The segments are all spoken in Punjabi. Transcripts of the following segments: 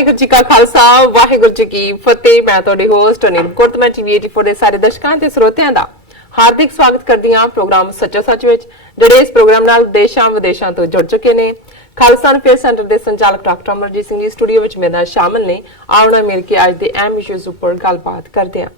ਵਾਹਿਗੁਰੂ ਜੀ ਕਾ ਖਾਲਸਾ ਵਾਹਿਗੁਰੂ ਜੀ ਕੀ ਫਤਿਹ। ਮੈਂ ਤੁਹਾਡੀ ਹੋਸਟ ਅਨਿਲ ਕੌਰ, ਮੈਂ TV84 ਦੇ ਸਾਰੇ ਦਰਸ਼ਕਾਂ ਤੇ ਸਰੋਤਿਆਂ ਦਾ ਹਾਰਦਿਕ ਸਵਾਗਤ ਕਰਦੀ ਹਾਂ ਪ੍ਰੋਗਰਾਮ ਸੱਚੋ ਸੱਚ ਵਿੱਚ, ਜਿਹੜੇ ਇਸ ਪ੍ਰੋਗਰਾਮ ਨਾਲ ਦੇਸ਼ਾਂ ਵਿਦੇਸ਼ਾਂ ਤੋਂ ਜੁੜ ਚੁੱਕੇ ਨੇ। ਖਾਲਸਾ ਅਫੇਅਰ ਸੈਂਟਰ ਦੇ ਸੰਚਾਲਕ ਡਾਕਟਰ ਅਮਰਜੀਤ ਸਿੰਘ ਜੀ ਸਟੂਡੀਓ ਵਿੱਚ ਮੇਰੇ ਨਾਲ ਸ਼ਾਮਲ ਨੇ। ਆਓ ਨਾ ਮਿਲ ਕੇ ਅੱਜ ਦੇ ਅਹਿਮ ਇਸ਼ੂਜ਼ ਉੱਪਰ ਗੱਲਬਾਤ ਕਰਦੇ ਹਾਂ।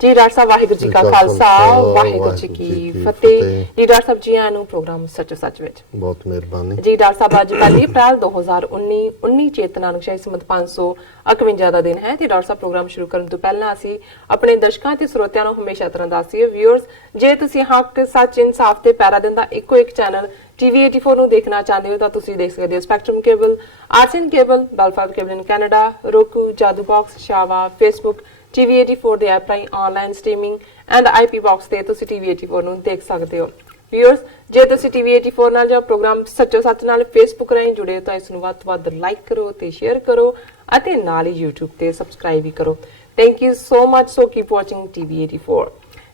जी डॉक्टर साहब वाहिगुरू जी का खालसा वाहिगुरू जी की फतेह। जी डॉक्टर साहब जी आनू प्रोग्राम सचो सच विच बहुत मेहरबानी जी। डॉक्टर साहब आज 1 अप्रैल 2019 चेतना अनुशाही संमत 551 ਦਾ ਦਿਨ ਹੈ ਤੇ ਡਾਕਟਰ ਸਾਹਿਬ ਪ੍ਰੋਗਰਾਮ ਸ਼ੁਰੂ ਕਰਨ ਤੋਂ ਪਹਿਲਾਂ ਅਸੀਂ ਆਪਣੇ ਦਰਸ਼ਕਾਂ ਤੇ ਸਰੋਤਿਆਂ ਨੂੰ ਹਮੇਸ਼ਾ ਤਰ੍ਹਾਂ ਦੱਸੀਏ ਵਿਊਅਰਸ, ਜੇ ਤੁਸੀਂ ਹੱਕ ਸੱਚ ਇਨਸਾਫ ਤੇ ਪੈਰਾ ਦਿੰਦਾ ਇੱਕੋ ਇੱਕ ਚੈਨਲ TV84 ਨੂੰ ਦੇਖਣਾ ਚਾਹੁੰਦੇ ਹੋ ਤਾਂ ਤੁਸੀਂ ਦੇਖ ਸਕਦੇ ਹੋ ਸਪੈਕਟਰਮ ਕੇਬਲ, ਆਰਸਨ cable, Belfast cable in Canada, roku, Jadoo box, ਸ਼ਾਵਾ, ਫੇਸਬੁੱਕ, TV84 ਦੇ ਐਪ ਰਾਹੀਂ online streaming and IP box ਤੇ ਤੁਸੀਂ TV84 ਨੂੰ ਦੇਖ ਸਕਦੇ ਹੋ। ਵਿਊਅਰਸ, ਜੇ ਤੁਸੀਂ TV84 ਨਾਲ ਜਾਂ ਪ੍ਰੋਗਰਾਮ ਸੱਚੋ ਸੱਚ ਨਾਲ ਫੇਸਬੁੱਕ ਰਾਹੀਂ ਜੁੜੇ ਹੋ ਤਾਂ ਇਸ ਨੂੰ ਵੱਧ ਤੋਂ ਵੱਧ ਲਾਈਕ ਕਰੋ ਤੇ ਸ਼ੇਅਰ ਕਰੋ ਅਤੇ ਨਾਲ ਹੀ YouTube ਤੇ ਸਬਸਕ੍ਰਾਈਬ ਵੀ ਕਰੋ। Thank you so much. So keep watching TV84।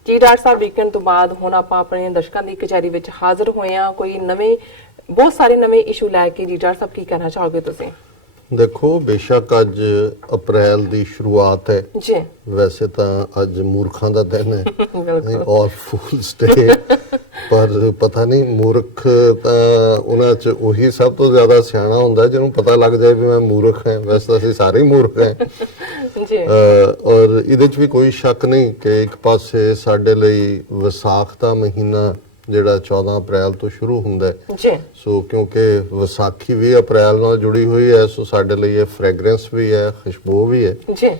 ਜੀ ਡਾਕਟਰ ਸਾਹਿਬ, ਵੀਕਐਂਡ ਤੋਂ ਬਾਅਦ ਹੁਣ ਆਪਾਂ ਆਪਣੇ ਦਰਸ਼ਕਾਂ ਦੀ ਕਚਹਿਰੀ ਵਿੱਚ ਹਾਜ਼ਰ ਹੋਏ ਹਾਂ ਕੋਈ ਬਹੁਤ ਸਾਰੇ ਨਵੇਂ ਇਸ਼ੂ ਲੈ ਕੇ। ਜੀ ਡਾਕਟਰ ਸਾਹਿਬ, ਕੀ ਕਹਿਣਾ ਚਾਹੋਗੇ ਤੁਸੀਂ? देखो, बेशक अज अप्रैल दी शुरुआत है जी, वैसे तो अज मूर्खां दा दिन है और फूल्स डे पर पता नहीं मूर्ख तां उन्हां च उही सब तो ज्यादा सियाणा हुंदा जिन्हों पता लग जाए भी मैं मूर्ख है। वैसे तो असीं सारे ही मूर्ख हैं जी। और इहदे च भी कोई शक नहीं कि एक पासे साडे लई विसाख दा महीना ਜਿਹੜਾ 14 ਅਪ੍ਰੈਲ ਤੋਂ ਸ਼ੁਰੂ ਹੁੰਦਾ ਹੈ ਜੀ। ਸੋ ਕਿਉਂਕਿ ਵਿਸਾਖੀ ਵੀ ਅਪ੍ਰੈਲ ਨਾਲ ਜੁੜੀ ਹੋਈ ਹੈ, ਸੋ ਸਾਡੇ ਲਈ ਇਹ ਫ੍ਰੈਗਰੈਂਸ ਵੀ ਹੈ, ਖੁਸ਼ਬੂ ਵੀ ਹੈ ਜੀ।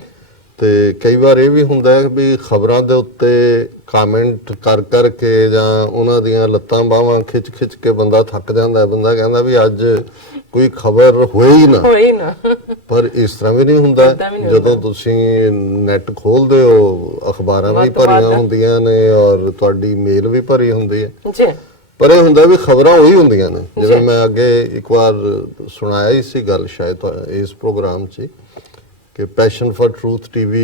ਤੇ ਕਈ ਵਾਰ ਇਹ ਵੀ ਹੁੰਦਾ ਹੈ ਵੀ ਖਬਰਾਂ ਦੇ ਉੱਤੇ ਕਮੈਂਟ ਕਰ ਕਰਕੇ ਜਾਂ ਉਹਨਾਂ ਦੀਆਂ ਲੱਤਾਂ ਬਾਹਾਂ ਖਿੱਚ ਕੇ ਬੰਦਾ ਥੱਕ ਜਾਂਦਾ ਹੈ। ਬੰਦਾ ਕਹਿੰਦਾ ਵੀ ਅੱਜ ਕੋਈ ਖਬਰ ਹੋਈ ਹੀ ਨਾ ਪਰ ਇਸ ਤਰ੍ਹਾਂ ਵੀ ਨਹੀਂ ਹੁੰਦਾ। ਜਦੋਂ ਤੁਸੀਂ ਨੈਟ ਖੋਲਦੇ ਹੋ ਅਖਬਾਰਾਂ ਵੀ ਭਰੀਆਂ ਹੁੰਦੀਆਂ ਨੇ ਔਰ ਤੁਹਾਡੀ ਮੇਲ ਵੀ ਭਰੀ ਹੁੰਦੀ ਹੈ ਜੀ, ਪਰ ਇਹ ਹੁੰਦਾ ਵੀ ਖਬਰਾਂ ਉਹੀ ਹੁੰਦੀਆਂ ਨੇ। ਜਿਵੇਂ ਮੈਂ ਅੱਗੇ ਇੱਕ ਵਾਰ ਸੁਣਾਇਆ ਹੀ ਸੀ ਗੱਲ ਸ਼ਾਇਦ ਇਸ ਪ੍ਰੋਗਰਾਮ 'ਚ ਕਿ ਪੈਸ਼ਨ ਫॉर ਟਰੂਥ TV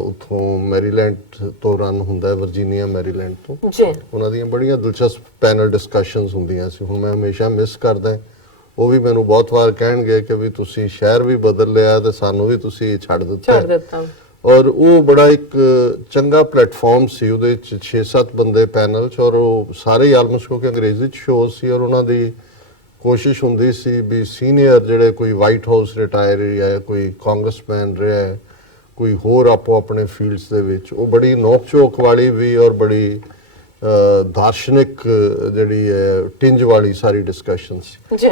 ਉੱਥੋਂ ਮੈਰੀਲੈਂਡ ਤੋਂ ਰਨ ਹੁੰਦਾ ਹੈ, ਵਰਜੀਨੀਆ ਮੈਰੀਲੈਂਡ ਤੋਂ ਜੀ। ਉਹਨਾਂ ਦੀਆਂ ਬੜੀਆਂ ਦਿਲਚਸਪ ਪੈਨਲ ਡਿਸਕਸ਼ਨਸ ਹੁੰਦੀਆਂ ਸੀ। ਹੁਣ ਮੈਂ ਹਮੇਸ਼ਾ ਮਿਸ ਕਰਦਾ, ਉਹ ਵੀ ਮੈਨੂੰ ਬਹੁਤ ਵਾਰ ਕਹਿਣਗੇ ਕਿ ਵੀ ਤੁਸੀਂ ਸ਼ਹਿਰ ਵੀ ਬਦਲ ਲਿਆ ਤੇ ਸਾਨੂੰ ਵੀ ਤੁਸੀਂ ਛੱਡ ਦਿੱਤਾ। ਔਰ ਉਹ ਬੜਾ ਇੱਕ ਚੰਗਾ ਪਲੇਟਫਾਰਮ ਸੀ। ਉਹਦੇ 'ਚ 6-7 ਬੰਦੇ ਪੈਨਲ 'ਚ ਔਰ ਉਹ ਸਾਰੇ ਹੀ ਆਲਮੋਸਟ ਕਿਉਂਕਿ ਅੰਗਰੇਜ਼ੀ 'ਚ ਸ਼ੋਅ ਸੀ ਔਰ ਉਹਨਾਂ ਦੀ ਕੋਸ਼ਿਸ਼ ਹੁੰਦੀ ਸੀ ਵੀ ਸੀਨੀਅਰ ਜਿਹੜੇ ਕੋਈ ਵਾਈਟ ਹਾਊਸ ਰਿਟਾਇਰ ਜਾਂ ਕੋਈ ਕਾਂਗਰਸਮੈਨ ਰਿਹਾ ਹੈ, ਕੋਈ ਹੋਰ ਆਪੋ ਆਪਣੇ ਫੀਲਡਸ ਦੇ ਵਿੱਚ, ਉਹ ਬੜੀ ਨੋਕ ਝੋਕ ਵਾਲੀ ਵੀ ਔਰ ਬੜੀ ਦਾਰਸ਼ਨਿਕ ਜਿਹੜੀ ਹੈ ਟਿੰਜ ਵਾਲੀ ਸਾਰੀ ਡਿਸਕਸ਼ਨ ਸੀ ਜੀ।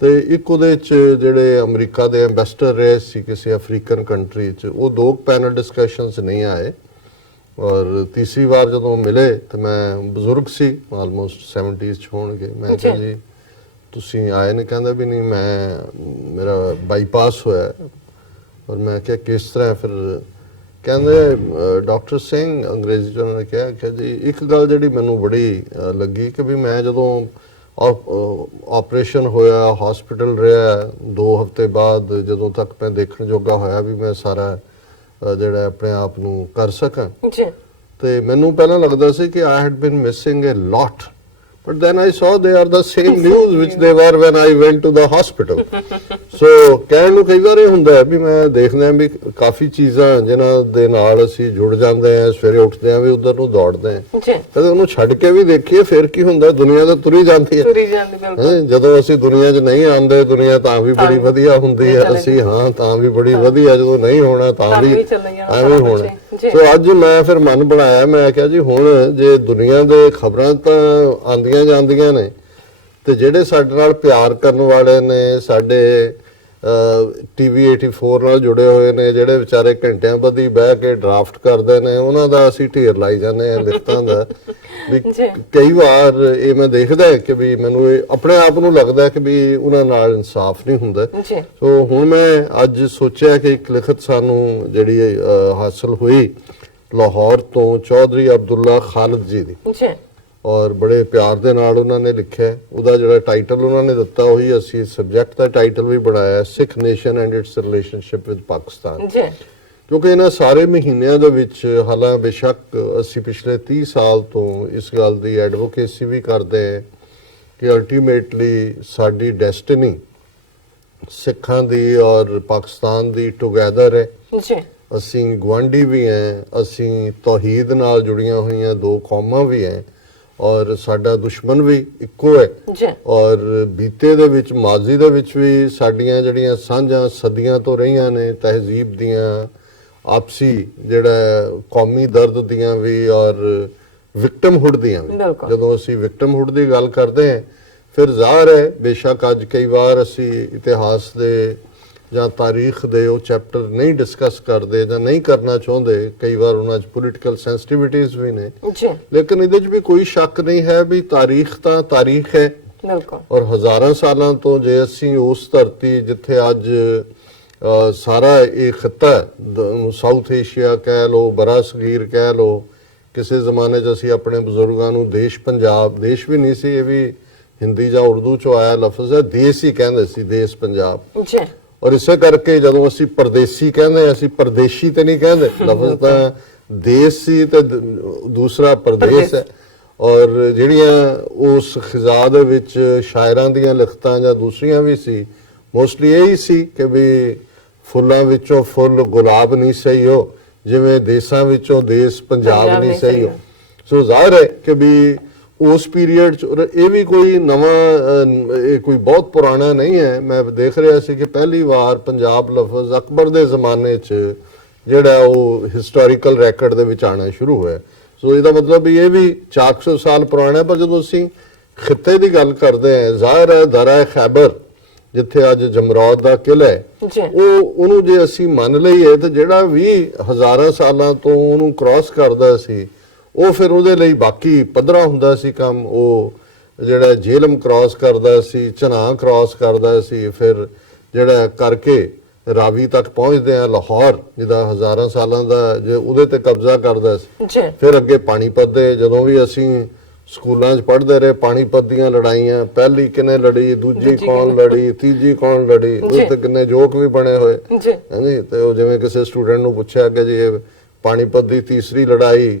ਤੇ ਇੱਕ ਉਹਦੇ 'ਚ ਜਿਹੜੇ ਅਮਰੀਕਾ ਦੇ ਐਂਬੈਸਡਰ ਰਹੇ ਸੀ ਕਿਸੇ ਅਫਰੀਕਨ ਕੰਟਰੀ 'ਚ, ਉਹ 2 ਪੈਨਲ ਡਿਸਕਸ਼ਨਸ ਨਹੀਂ ਆਏ ਔਰ ਤੀਸਰੀ ਵਾਰ ਜਦੋਂ ਮਿਲੇ ਤੇ ਮੈਂ ਬਜ਼ੁਰਗ ਸੀ, ਆਲਮੋਸਟ 70s 'ਚ ਹੋਣਗੇ। ਮੈਂ ਕਿਹਾ ਜੀ ਤੁਸੀਂ ਆਏ ਨੇ? ਕਹਿੰਦਾ ਵੀ ਨਹੀਂ, ਮੇਰਾ ਬਾਈਪਾਸ ਹੋਇਆ। ਔਰ ਮੈਂ ਕਿਹਾ ਕਿਸ ਤਰ੍ਹਾਂ? ਫਿਰ ਕਹਿੰਦੇ ਡਾਕਟਰ ਸਿੰਘ, ਅੰਗਰੇਜ਼ੀ 'ਚ ਉਹਨਾਂ ਨੇ ਕਿਹਾ ਕਿ ਜੀ ਇੱਕ ਗੱਲ ਜਿਹੜੀ ਮੈਨੂੰ ਬੜੀ ਲੱਗੀ ਕਿ ਵੀ ਮੈਂ ਜਦੋਂ ਆਪਰੇਸ਼ਨ ਹੋਇਆ, ਹਸਪੀਟਲ ਰਿਹਾ, 2 ਹਫ਼ਤੇ ਬਾਅਦ ਜਦੋਂ ਤੱਕ ਮੈਂ ਦੇਖਣ ਜੋਗਾ ਹੋਇਆ ਵੀ ਮੈਂ ਸਾਰਾ ਜਿਹੜਾ ਆਪਣੇ ਆਪ ਨੂੰ ਕਰ ਸਕਾਂ, ਤੇ ਮੈਨੂੰ ਪਹਿਲਾਂ ਲੱਗਦਾ ਸੀ ਕਿ I had been missing a lot, but then I saw they are the same news which they were when I went to the hospital. So ਕਹਿਣ ਨੂੰ ਕਈ ਵਾਰ ਇਹ ਹੁੰਦਾ ਹੈ ਵੀ ਮੈਂ ਦੇਖਦਾ ਵੀ ਕਾਫੀ ਚੀਜ਼ਾਂ ਜਿਨ੍ਹਾਂ ਦੇ ਨਾਲ ਅਸੀਂ ਜੁੜ ਜਾਂਦੇ ਆ, ਸਵੇਰੇ ਉੱਠਦੇ ਆ ਵੀ ਉਧਰ ਨੂੰ ਦੌੜਦੇ ਆ, ਕਦੇ ਉਹਨੂੰ ਛੱਡ ਕੇ ਵੀ ਦੇਖੀਏ ਫਿਰ ਕੀ ਹੁੰਦਾ। ਦੁਨੀਆ ਤਾਂ ਤੁਰੀ ਜਾਂਦੀ ਹੈ। ਜਦੋਂ ਅਸੀਂ ਦੁਨੀਆ 'ਚ ਨਹੀਂ ਆਉਂਦੇ, ਦੁਨੀਆ ਤਾਂ ਵੀ ਬੜੀ ਵਧੀਆ ਹੁੰਦੀ ਹੈ, ਅਸੀਂ ਹਾਂ ਤਾਂ ਵੀ ਬੜੀ ਵਧੀਆ, ਜਦੋਂ ਨਹੀਂ ਹੋਣਾ ਤਾਂ ਵੀ ਐਵੇਂ ਹੋਣਾ। ਸੋ ਅੱਜ ਮੈਂ ਫਿਰ ਮਨ ਬਣਾਇਆ, ਮੈਂ ਕਿਹਾ ਜੀ ਹੁਣ ਜੇ ਦੁਨੀਆ ਦੇ ਖਬਰਾਂ ਤਾਂ ਆਉਂਦੀਆਂ ਜਾਂਦੀਆਂ ਨੇ ਤੇ ਜਿਹੜੇ ਸਾਡੇ ਨਾਲ ਪਿਆਰ ਕਰਨ ਵਾਲੇ ਨੇ, ਸਾਡੇ TV84 ਨਾਲ ਜੁੜੇ ਹੋਏ ਨੇ, ਜਿਹੜੇ ਵਿਚਾਰੇ ਘੰਟਿਆਂ ਬੱਧੀ ਬਹਿ ਕੇ ਡਰਾਫਟ ਕਰਦੇ ਨੇ, ਉਹਨਾਂ ਦਾ ਅਸੀਂ ਢੇਰ ਲਾਈ ਜਾਂਦੇ ਹਾਂ ਲਿਖਤਾਂ ਦਾ। ਵੀ ਕਈ ਵਾਰ ਇਹ ਮੈਂ ਦੇਖਦਾ ਕਿ ਵੀ ਮੈਨੂੰ ਇਹ ਆਪਣੇ ਆਪ ਨੂੰ ਲੱਗਦਾ ਕਿ ਵੀ ਉਹਨਾਂ ਨਾਲ ਇਨਸਾਫ ਨਹੀਂ ਹੁੰਦਾ। ਸੋ ਹੁਣ ਮੈਂ ਅੱਜ ਸੋਚਿਆ ਕਿ ਇੱਕ ਲਿਖਤ ਸਾਨੂੰ ਜਿਹੜੀ ਹਾਸਲ ਹੋਈ ਲਾਹੌਰ ਤੋਂ ਚੌਧਰੀ ਅਬਦੁੱਲਾ ਖਾਲਿਦ ਜੀ ਦੀ, ਔਰ ਬੜੇ ਪਿਆਰ ਦੇ ਨਾਲ ਉਹਨਾਂ ਨੇ ਲਿਖਿਆ। ਉਹਦਾ ਜਿਹੜਾ ਟਾਈਟਲ ਉਹਨਾਂ ਨੇ ਦਿੱਤਾ ਉਹੀ ਅਸੀਂ ਸਬਜੈਕਟ ਦਾ ਟਾਈਟਲ ਵੀ ਬਣਾਇਆ, Sikh nation and its relationship with Pakistan. ਕਿਉਂਕਿ ਇਹਨਾਂ ਸਾਰੇ ਮਹੀਨਿਆਂ ਦੇ ਵਿੱਚ ਹਾਲਾਂ ਬੇਸ਼ੱਕ ਅਸੀਂ ਪਿਛਲੇ 30 ਸਾਲ ਤੋਂ ਇਸ ਗੱਲ ਦੀ ਐਡਵੋਕੇਸੀ ਵੀ ਕਰਦੇ ਹਾਂ ਕਿ ਅਲਟੀਮੇਟਲੀ ਸਾਡੀ ਡੈਸਟੀਨੀ ਸਿੱਖਾਂ ਦੀ ਔਰ ਪਾਕਿਸਤਾਨ ਦੀ ਟੁਗੇਦਰ ਹੈ। ਜੀ ਅਸੀਂ ਗੁਆਂਢੀ ਵੀ ਹੈ, ਅਸੀਂ ਤੌਹੀਦ ਨਾਲ ਜੁੜੀਆਂ ਹੋਈਆਂ ਦੋ ਕੌਮਾਂ ਵੀ ਹੈ ਔਰ ਸਾਡਾ ਦੁਸ਼ਮਣ ਵੀ ਇੱਕੋ ਹੈ। ਜੀ ਔਰ ਬੀਤੇ ਦੇ ਵਿੱਚ ਮਾਜ਼ੀ ਦੇ ਵਿੱਚ ਵੀ ਸਾਡੀਆਂ ਜਿਹੜੀਆਂ ਸਾਂਝਾਂ ਸਦੀਆਂ ਤੋਂ ਰਹੀਆਂ ਨੇ, ਤਹਿਜ਼ੀਬ ਦੀਆਂ, ਆਪਸੀ ਜਿਹੜਾ ਕੌਮੀ ਦਰਦ ਦੀਆਂ ਵੀ ਔਰ ਵਿਕਟਮਹੁੱਡ ਦੀਆਂ ਵੀ। ਬਿਲਕੁਲ। ਜਦੋਂ ਅਸੀਂ ਵਿਕਟਮਹੁੱਡ ਦੀ ਗੱਲ ਕਰਦੇ ਹਾਂ ਫਿਰ ਜ਼ਾਹਰ ਹੈ ਬੇਸ਼ੱਕ ਅੱਜ ਕਈ ਵਾਰ ਅਸੀਂ ਇਤਿਹਾਸ ਦੇ ਜਾਂ ਤਾਰੀਖ ਦੇ ਉਹ ਚੈਪਟਰ ਨਹੀਂ ਡਿਸਕਸ ਕਰਦੇ ਜਾਂ ਨਹੀਂ ਕਰਨਾ ਚਾਹੁੰਦੇ, ਕਈ ਵਾਰ ਉਹਨਾਂ 'ਚ ਪੋਲੀਟੀਕਲ ਸੈਂਸਿਟੀਵਿਟੀਜ਼ ਵੀ ਨੇ, ਜੀ ਲੇਕਿਨ ਇਹਦੇ 'ਚ ਵੀ ਕੋਈ ਸ਼ੱਕ ਨਹੀਂ ਹੈ ਵੀ ਤਾਰੀਖ ਤਾਂ ਤਾਰੀਖ ਹੈ। ਬਿਲਕੁਲ। ਔਰ ਹਜ਼ਾਰਾਂ ਸਾਲਾਂ ਤੋਂ ਜੇ ਅਸੀਂ ਉਸ ਧਰਤੀ ਜਿੱਥੇ ਅੱਜ ਸਾਰਾ ਇਹ ਖਿੱਤਾ ਸਾਊਥ ਏਸ਼ੀਆ ਕਹਿ ਲੋ, ਬੜਾ ਸਗੀਰ ਕਹਿ ਲੋ, ਕਿਸੇ ਜ਼ਮਾਨੇ 'ਚ ਅਸੀਂ ਆਪਣੇ ਬਜ਼ੁਰਗਾਂ ਨੂੰ ਦੇਸ਼ ਪੰਜਾਬ, ਦੇਸ਼ ਵੀ ਨਹੀਂ ਸੀ, ਇਹ ਵੀ ਹਿੰਦੀ ਜਾਂ ਉਰਦੂ 'ਚੋਂ ਆਇਆ ਲਫ਼ਜ਼ ਹੈ, ਦੇਸ਼ ਹੀ ਕਹਿੰਦੇ ਸੀ, ਦੇਸ਼ ਪੰਜਾਬ। ਜੀ ਔਰ ਇਸੇ ਕਰਕੇ ਜਦੋਂ ਅਸੀਂ ਪਰਦੇਸੀ ਕਹਿੰਦੇ ਹਾਂ, ਅਸੀਂ ਪਰਦੇਸ਼ੀ ਤੇ ਨਹੀਂ ਕਹਿੰਦੇ, ਲਫ਼ਜ਼ ਤਾਂ ਦੇਸ਼ ਸੀ ਤੇ ਦੂਸਰਾ ਪਰਦੇਸ ਹੈ। ਔਰ ਜਿਹੜੀਆਂ ਉਸ ਖਿਜ਼ਾ ਦੇ ਵਿੱਚ ਸ਼ਾਇਰਾਂ ਦੀਆਂ ਲਿਖਤਾਂ ਜਾਂ ਦੂਸਰੀਆਂ ਵੀ ਸੀ, ਮੋਸਟਲੀ ਇਹੀ ਸੀ ਕਿ ਵੀ ਫੁੱਲਾਂ ਵਿੱਚੋਂ ਫੁੱਲ ਗੁਲਾਬ ਨਹੀਂ ਸਹੀ ਹੋ, ਜਿਵੇਂ ਦੇਸਾਂ ਵਿੱਚੋਂ ਦੇਸ਼ ਪੰਜਾਬ ਨਹੀਂ ਸਹੀ ਹੋ। ਸੋ ਜ਼ਾਹਿਰ ਹੈ ਕਿ ਵੀ ਉਸ ਪੀਰੀਅਡ 'ਚ ਇਹ ਵੀ ਕੋਈ ਨਵਾਂ, ਇਹ ਕੋਈ ਬਹੁਤ ਪੁਰਾਣਾ ਨਹੀਂ ਹੈ। ਮੈਂ ਦੇਖ ਰਿਹਾ ਸੀ ਕਿ ਪਹਿਲੀ ਵਾਰ ਪੰਜਾਬ ਲਫ਼ਜ਼ ਅਕਬਰ ਦੇ ਜ਼ਮਾਨੇ 'ਚ ਜਿਹੜਾ ਉਹ ਹਿਸਟੋਰੀਕਲ ਰੈਕੋਰਡ ਦੇ ਵਿੱਚ ਆਉਣਾ ਸ਼ੁਰੂ ਹੋਇਆ। ਸੋ ਇਹਦਾ ਮਤਲਬ ਵੀ ਇਹ ਵੀ 400 ਸਾਲ ਪੁਰਾਣਾ। ਪਰ ਜਦੋਂ ਅਸੀਂ ਖਿੱਤੇ ਦੀ ਗੱਲ ਕਰਦੇ ਹਾਂ, ਜ਼ਾਹਿਰ ਹੈ ਦਰਾ ਖੈਬਰ ਜਿੱਥੇ ਅੱਜ ਜਮਰੌਦ ਦਾ ਕਿਲ੍ਹਾ ਹੈ, ਉਹਨੂੰ ਜੇ ਅਸੀਂ ਮੰਨ ਲਈਏ ਤਾਂ ਜਿਹੜਾ ਵੀ ਹਜ਼ਾਰਾਂ ਸਾਲਾਂ ਤੋਂ ਉਹਨੂੰ ਕ੍ਰਾਸ ਕਰਦਾ ਸੀ, ਉਹ ਫਿਰ ਉਹਦੇ ਲਈ ਬਾਕੀ ਪੱਧਰਾ ਹੁੰਦਾ ਸੀ ਕੰਮ। ਉਹ ਜਿਹੜਾ ਜੇਲਮ ਕ੍ਰਾਸ ਕਰਦਾ ਸੀ, ਚਨਾਹ ਕ੍ਰਾਸ ਕਰਦਾ ਸੀ, ਫਿਰ ਜਿਹੜਾ ਕਰਕੇ ਰਾਵੀ ਤੱਕ ਪਹੁੰਚਦੇ ਆ ਲਾਹੌਰ, ਜਿਹਦਾ ਹਜ਼ਾਰਾਂ ਸਾਲਾਂ ਦਾ ਜੇ ਉਹਦੇ ਤੇ ਕਬਜ਼ਾ ਕਰਦਾ ਸੀ। ਫਿਰ ਅੱਗੇ ਪਾਣੀਪਤ ਦੇ, ਜਦੋਂ ਵੀ ਅਸੀਂ ਸਕੂਲਾਂ 'ਚ ਪੜ੍ਹਦੇ ਰਹੇ, ਪਾਣੀਪਤ ਦੀਆਂ ਲੜਾਈਆਂ, ਪਹਿਲੀ ਕਿਨੇ ਲੜੀ, ਦੂਜੀ ਕੌਣ ਲੜੀ, ਤੀਜੀ ਕੌਣ ਲੜੀ, ਉਹਦੇ ਤੇ ਕਿੰਨੇ ਜੋਕ ਵੀ ਬਣੇ ਹੋਏ ਹਾਂਜੀ। ਤੇ ਉਹ ਜਿਵੇਂ ਕਿਸੇ ਸਟੂਡੈਂਟ ਨੂੰ ਪੁੱਛਿਆ ਕਿ ਜੀ ਇਹ ਪਾਣੀਪਤ ਦੀ ਤੀਸਰੀ ਲੜਾਈ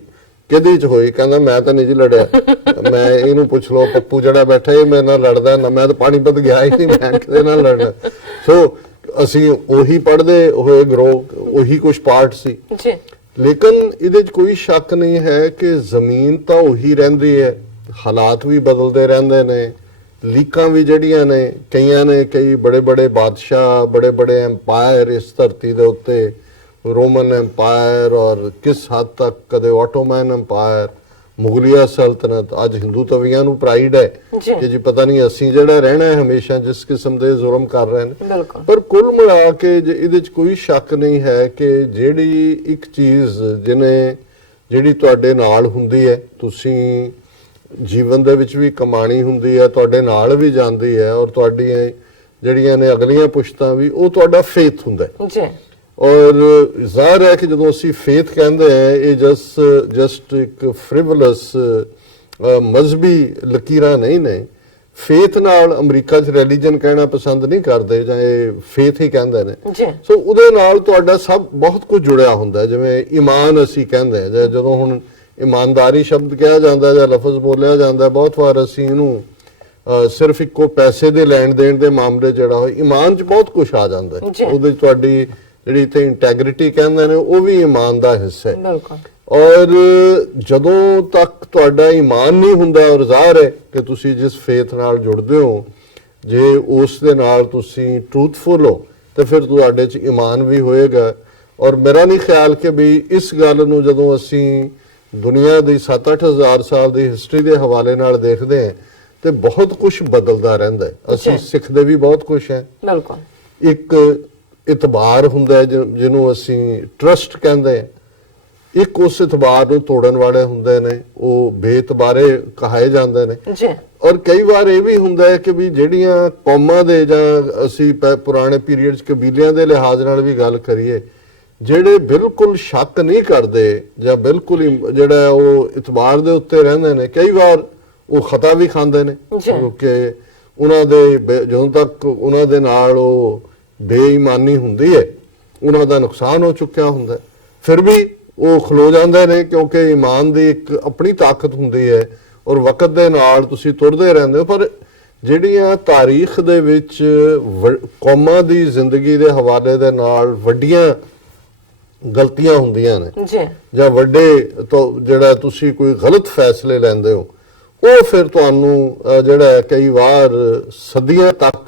ਕਿਹਦੇ 'ਚ ਹੋਈ, ਕਹਿੰਦਾ ਮੈਂ ਤਾਂ ਨਹੀਂ ਜੀ ਲੜਿਆ। ਮੈਂ ਇਹਨੂੰ ਪੁੱਛ ਲਓ, ਪੱਪੂ ਜਿਹੜਾ ਬੈਠਾ ਇਹ ਮੇਰੇ ਨਾਲ ਲੜਦਾ ਨਾ, ਮੈਂ ਤਾਂ ਪਾਣੀਪਤ ਗਿਆ ਹੀ ਨਹੀਂ, ਮੈਂ ਕਿਹਦੇ ਨਾਲ ਲੜਨਾ। ਸੋ ਅਸੀਂ ਉਹੀ ਪੜ੍ਹਦੇ ਹੋਏ ਗਰੋ, ਉਹੀ ਕੁਝ ਪਾਰਟ ਸੀ। ਲੇਕਿਨ ਇਹਦੇ 'ਚ ਕੋਈ ਸ਼ੱਕ ਨਹੀਂ ਹੈ ਕਿ ਜ਼ਮੀਨ ਤਾਂ ਉਹੀ ਰਹਿੰਦੀ ਹੈ, ਹਾਲਾਤ ਵੀ ਬਦਲਦੇ ਰਹਿੰਦੇ ਨੇ, ਲੀਕਾਂ ਵੀ ਜਿਹੜੀਆਂ ਨੇ, ਕਈਆਂ ਨੇ ਕਈ ਬੜੇ ਬੜੇ ਬਾਦਸ਼ਾਹ, ਬੜੇ ਬੜੇ ਐਮਪਾਇਰ ਇਸ ਧਰਤੀ ਦੇ ਉੱਤੇ, ਰੋਮਨ ਐਮਪਾਇਰ ਔਰ ਕਿਸ ਹੱਦ ਤੱਕ ਕਦੇ ਆਟੋਮਨ ਐਮਪਾਇਰ, ਮੁਗਲਿਆ ਸਲਤਨਤ। ਅੱਜ ਹਿੰਦੂ ਤਵੀਆਂ ਨੂੰ ਪ੍ਰਾਈਡ ਹੈ ਕਿ ਜੀ ਪਤਾ ਨਹੀਂ ਅਸੀਂ ਜਿਹੜਾ ਰਹਿਣਾ ਹੈ ਹਮੇਸ਼ਾ ਜਿਸ ਕਿਸਮ ਦੇ ਜ਼ੁਲਮ ਕਰ ਰਹੇ ਨੇ। ਪਰ ਕੁੱਲ ਮਿਲਾ ਕੇ ਇਹਦੇ 'ਚ ਕੋਈ ਸ਼ੱਕ ਨਹੀਂ ਹੈ ਕਿ ਜਿਹੜੀ ਇੱਕ ਚੀਜ਼ ਜਿਹੜੀ ਤੁਹਾਡੇ ਨਾਲ ਹੁੰਦੀ ਹੈ, ਤੁਸੀਂ ਜੀਵਨ ਦੇ ਵਿੱਚ ਵੀ ਕਮਾਣੀ ਹੁੰਦੀ ਹੈ, ਤੁਹਾਡੇ ਨਾਲ ਵੀ ਜਾਂਦੀ ਹੈ, ਔਰ ਤੁਹਾਡੀਆਂ ਜਿਹੜੀਆਂ ਨੇ ਅਗਲੀਆਂ ਪੁਸ਼ਤਾਂ ਵੀ, ਉਹ ਤੁਹਾਡਾ ਫੇਥ ਹੁੰਦਾ ਹੈ। ਔਰ ਜ਼ਾਹਿਰ ਹੈ ਕਿ ਜਦੋਂ ਅਸੀਂ ਫੇਥ ਕਹਿੰਦੇ ਹਾਂ, ਇਹ ਜਸਟ ਇੱਕ ਫ੍ਰਿਵਲਸ ਮਜ਼ਹਬੀ ਲਕੀਰਾਂ ਨਹੀਂ ਨੇ। ਫੇਥ ਨਾਲ ਅਮਰੀਕਾ 'ਚ ਰਿਲੀਜਨ ਕਹਿਣਾ ਪਸੰਦ ਨਹੀਂ ਕਰਦੇ, ਜਾਂ ਇਹ ਫੇਥ ਹੀ ਕਹਿੰਦੇ ਨੇ। ਸੋ ਉਹਦੇ ਨਾਲ ਤੁਹਾਡਾ ਸਭ ਬਹੁਤ ਕੁਝ ਜੁੜਿਆ ਹੁੰਦਾ, ਜਿਵੇਂ ਈਮਾਨ ਅਸੀਂ ਕਹਿੰਦੇ ਹਾਂ। ਜਦੋਂ ਹੁਣ ਇਮਾਨਦਾਰੀ ਸ਼ਬਦ ਕਿਹਾ ਜਾਂਦਾ ਜਾਂ ਲਫ਼ਜ਼ ਬੋਲਿਆ ਜਾਂਦਾ, ਬਹੁਤ ਵਾਰ ਅਸੀਂ ਇਹਨੂੰ ਸਿਰਫ ਇੱਕੋ ਪੈਸੇ ਦੇ ਲੈਣ ਦੇਣ ਦੇ ਮਾਮਲੇ ਜਿਹੜਾ ਹੋਏ, ਈਮਾਨ 'ਚ ਬਹੁਤ ਕੁਝ ਆ ਜਾਂਦਾ। ਉਹਦੇ 'ਚ ਤੁਹਾਡੀ ਜਿਹੜੀ ਇੱਥੇ ਇੰਟੈਗ੍ਰਿਟੀ ਕਹਿੰਦੇ ਨੇ, ਉਹ ਵੀ ਈਮਾਨ ਦਾ ਹਿੱਸਾ ਹੈ। ਔਰ ਜਦੋਂ ਤੱਕ ਤੁਹਾਡਾ ਈਮਾਨ ਨਹੀਂ ਹੁੰਦਾ, ਔਰ ਜ਼ਾਹਿਰ ਹੈ ਕਿ ਤੁਸੀਂ ਜਿਸ ਫੇਥ ਨਾਲ ਜੁੜਦੇ ਹੋ, ਜੇ ਉਸ ਦੇ ਨਾਲ ਤੁਸੀਂ ਟਰੂਥਫੁਲ ਹੋ, ਤਾਂ ਫਿਰ ਤੁਹਾਡੇ 'ਚ ਈਮਾਨ ਵੀ ਹੋਏਗਾ। ਔਰ ਮੇਰਾ ਨਹੀਂ ਖਿਆਲ ਕਿ ਵੀ ਇਸ ਗੱਲ ਨੂੰ ਜਦੋਂ ਅਸੀਂ ਦੁਨੀਆ ਦੀ 7-8 ਹਜ਼ਾਰ ਸਾਲ ਦੀ ਹਿਸਟਰੀ ਦੇ ਹਵਾਲੇ ਨਾਲ ਦੇਖਦੇ ਹਾਂ, ਤੇ ਬਹੁਤ ਕੁਝ ਬਦਲਦਾ ਰਹਿੰਦਾ ਹੈ। ਅਸੀਂ ਸਿੱਖਦੇ ਵੀ ਬਹੁਤ ਕੁਝ ਹੈ। ਇੱਕ ਇਤਬਾਰ ਹੁੰਦਾ ਜਿਹਨੂੰ ਅਸੀਂ ਟਰਸਟ ਕਹਿੰਦੇ ਹਾਂ, ਇੱਕ ਉਸ ਇਤਬਾਰ ਨੂੰ ਤੋੜਨ ਵਾਲੇ ਹੁੰਦੇ ਨੇ, ਉਹ ਬੇਇਤਬਾਰੇ ਕਹਾਏ ਜਾਂਦੇ ਨੇ। ਔਰ ਕਈ ਵਾਰ ਇਹ ਵੀ ਹੁੰਦਾ ਹੈ ਕਿ ਵੀ ਜਿਹੜੀਆਂ ਕੌਮਾਂ ਦੇ, ਜਾਂ ਅਸੀਂ ਪੁਰਾਣੇ ਪੀਰੀਅਡ 'ਚ ਕਬੀਲਿਆਂ ਦੇ ਲਿਹਾਜ਼ ਨਾਲ ਵੀ ਗੱਲ ਕਰੀਏ, ਜਿਹੜੇ ਬਿਲਕੁਲ ਸ਼ੱਕ ਨਹੀਂ ਕਰਦੇ ਜਾਂ ਬਿਲਕੁਲ ਜਿਹੜਾ ਉਹ ਇਤਬਾਰ ਦੇ ਉੱਤੇ ਰਹਿੰਦੇ ਨੇ, ਕਈ ਵਾਰ ਉਹ ਖਤਾ ਵੀ ਖਾਂਦੇ ਨੇ, ਕਿਉਂਕਿ ਉਹਨਾਂ ਦੇ ਜਦੋਂ ਤੱਕ ਉਹਨਾਂ ਦੇ ਨਾਲ ਉਹ ਬੇਈਮਾਨੀ ਹੁੰਦੀ ਹੈ, ਉਹਨਾਂ ਦਾ ਨੁਕਸਾਨ ਹੋ ਚੁੱਕਿਆ ਹੁੰਦਾ, ਫਿਰ ਵੀ ਉਹ ਖਲੋ ਜਾਂਦੇ ਨੇ, ਕਿਉਂਕਿ ਈਮਾਨ ਦੀ ਇੱਕ ਆਪਣੀ ਤਾਕਤ ਹੁੰਦੀ ਹੈ। ਔਰ ਵਕਤ ਦੇ ਨਾਲ ਤੁਸੀਂ ਤੁਰਦੇ ਰਹਿੰਦੇ ਹੋ। ਪਰ ਜਿਹੜੀਆਂ ਤਾਰੀਖ ਦੇ ਵਿੱਚ ਕੌਮਾਂ ਦੀ ਜ਼ਿੰਦਗੀ ਦੇ ਹਵਾਲੇ ਦੇ ਨਾਲ ਵੱਡੀਆਂ ਗਲਤੀਆਂ ਹੁੰਦੀਆਂ ਨੇ ਜੀ, ਜਾਂ ਵੱਡੇ ਤੋਂ ਜਿਹੜਾ ਤੁਸੀਂ ਕੋਈ ਗਲਤ ਫੈਸਲੇ ਲੈਂਦੇ ਹੋ, ਉਹ ਫਿਰ ਤੁਹਾਨੂੰ ਜਿਹੜਾ ਕਈ ਵਾਰ ਸਦੀਆਂ ਤੱਕ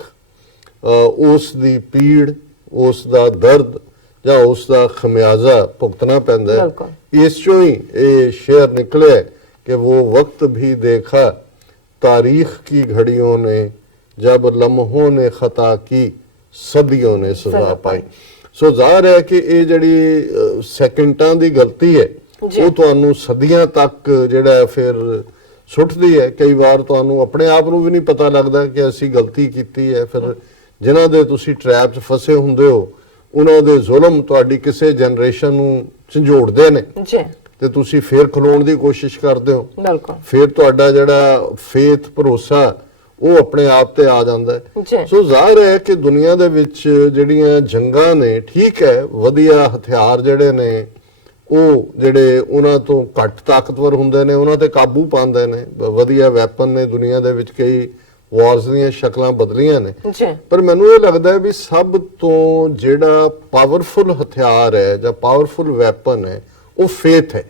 ਉਸ ਦੀ ਪੀੜ, ਉਸ ਦਾ ਦਰਦ ਜਾਂ ਉਸ ਦਾ ਖਮਿਆਜ਼ਾ ਭੁਗਤਣਾ ਪੈਂਦਾ ਹੈ। ਇਸ ਚੋਂ ਹੀ ਇਹ ਸ਼ੇਰ ਨਿਕਲਿਆ कि वो वक्त भी देखा तारीख की घड़ियों ने जब लम्हों ने खता की सदियों ने सजा पाई। सो ਜ਼ਾਹਰ ਹੈ ਕਿ ਇਹ ਜਿਹੜੀ ਸੈਕਿੰਡਾਂ ਦੀ ਗਲਤੀ ਹੈ ਉਹ ਤੁਹਾਨੂੰ ਸਦੀਆਂ ਤੱਕ ਜਿਹੜਾ ਫਿਰ ਸੁੱਟਦੀ ਹੈ। ਕਈ ਵਾਰ ਤੁਹਾਨੂੰ ਆਪਣੇ ਆਪ ਨੂੰ ਵੀ ਨਹੀਂ ਪਤਾ ਲੱਗਦਾ ਕਿ ਅਸੀਂ ਗਲਤੀ ਕੀਤੀ ਹੈ। ਫਿਰ ਜਿਨ੍ਹਾਂ ਦੇ ਤੁਸੀਂ ਟਰੈਪ 'ਚ ਫਸੇ ਹੁੰਦੇ ਹੋ ਉਹਨਾਂ ਦੇ ਜ਼ੁਲਮ ਤੁਹਾਡੀ ਕਿਸੇ ਜਨਰੇਸ਼ਨ ਨੂੰ ਝੰਜੋੜਦੇ ਨੇ ਜੀ, ਤੇ ਤੁਸੀਂ ਫੇਰ ਖਲੋਣ ਦੀ ਕੋਸ਼ਿਸ਼ ਕਰਦੇ ਹੋ। ਬਿਲਕੁਲ। ਫੇਰ ਤੁਹਾਡਾ ਜਿਹੜਾ ਫੇਥ, ਭਰੋਸਾ ਉਹ ਆਪਣੇ ਆਪ ਤੇ ਆ ਜਾਂਦਾ ਹੈ। ਸੋ ਜ਼ਾਹਿਰ ਹੈ ਕਿ ਦੁਨੀਆ ਦੇ ਵਿੱਚ ਜਿਹੜੀਆਂ ਜੰਗਾਂ ਨੇ, ਠੀਕ ਹੈ, ਵਧੀਆ ਹਥਿਆਰ ਜਿਹੜੇ ਨੇ ਉਹ ਜਿਹੜੇ ਉਹਨਾਂ ਤੋਂ ਘੱਟ ਤਾਕਤਵਰ ਹੁੰਦੇ ਨੇ ਉਹਨਾਂ ਤੇ ਕਾਬੂ ਪਾਉਂਦੇ ਨੇ। ਵਧੀਆ ਵੈਪਨ ਨੇ ਦੁਨੀਆ ਦੇ ਵਿੱਚ, ਕਈ ਵਾਰਸ ਦੀਆਂ ਸ਼ਕਲਾਂ ਬਦਲੀਆਂ ਨੇ। ਪਰ ਮੈਨੂੰ ਇਹ ਲੱਗਦਾ ਹੈ ਵੀ ਸਭ ਤੋਂ ਜਿਹੜਾ ਪਾਵਰਫੁਲ ਹਥਿਆਰ ਹੈ ਜਾਂ ਪਾਵਰਫੁਲ ਵੈਪਨ ਹੈ ਉਹ ਫੇਥ ਹੈ।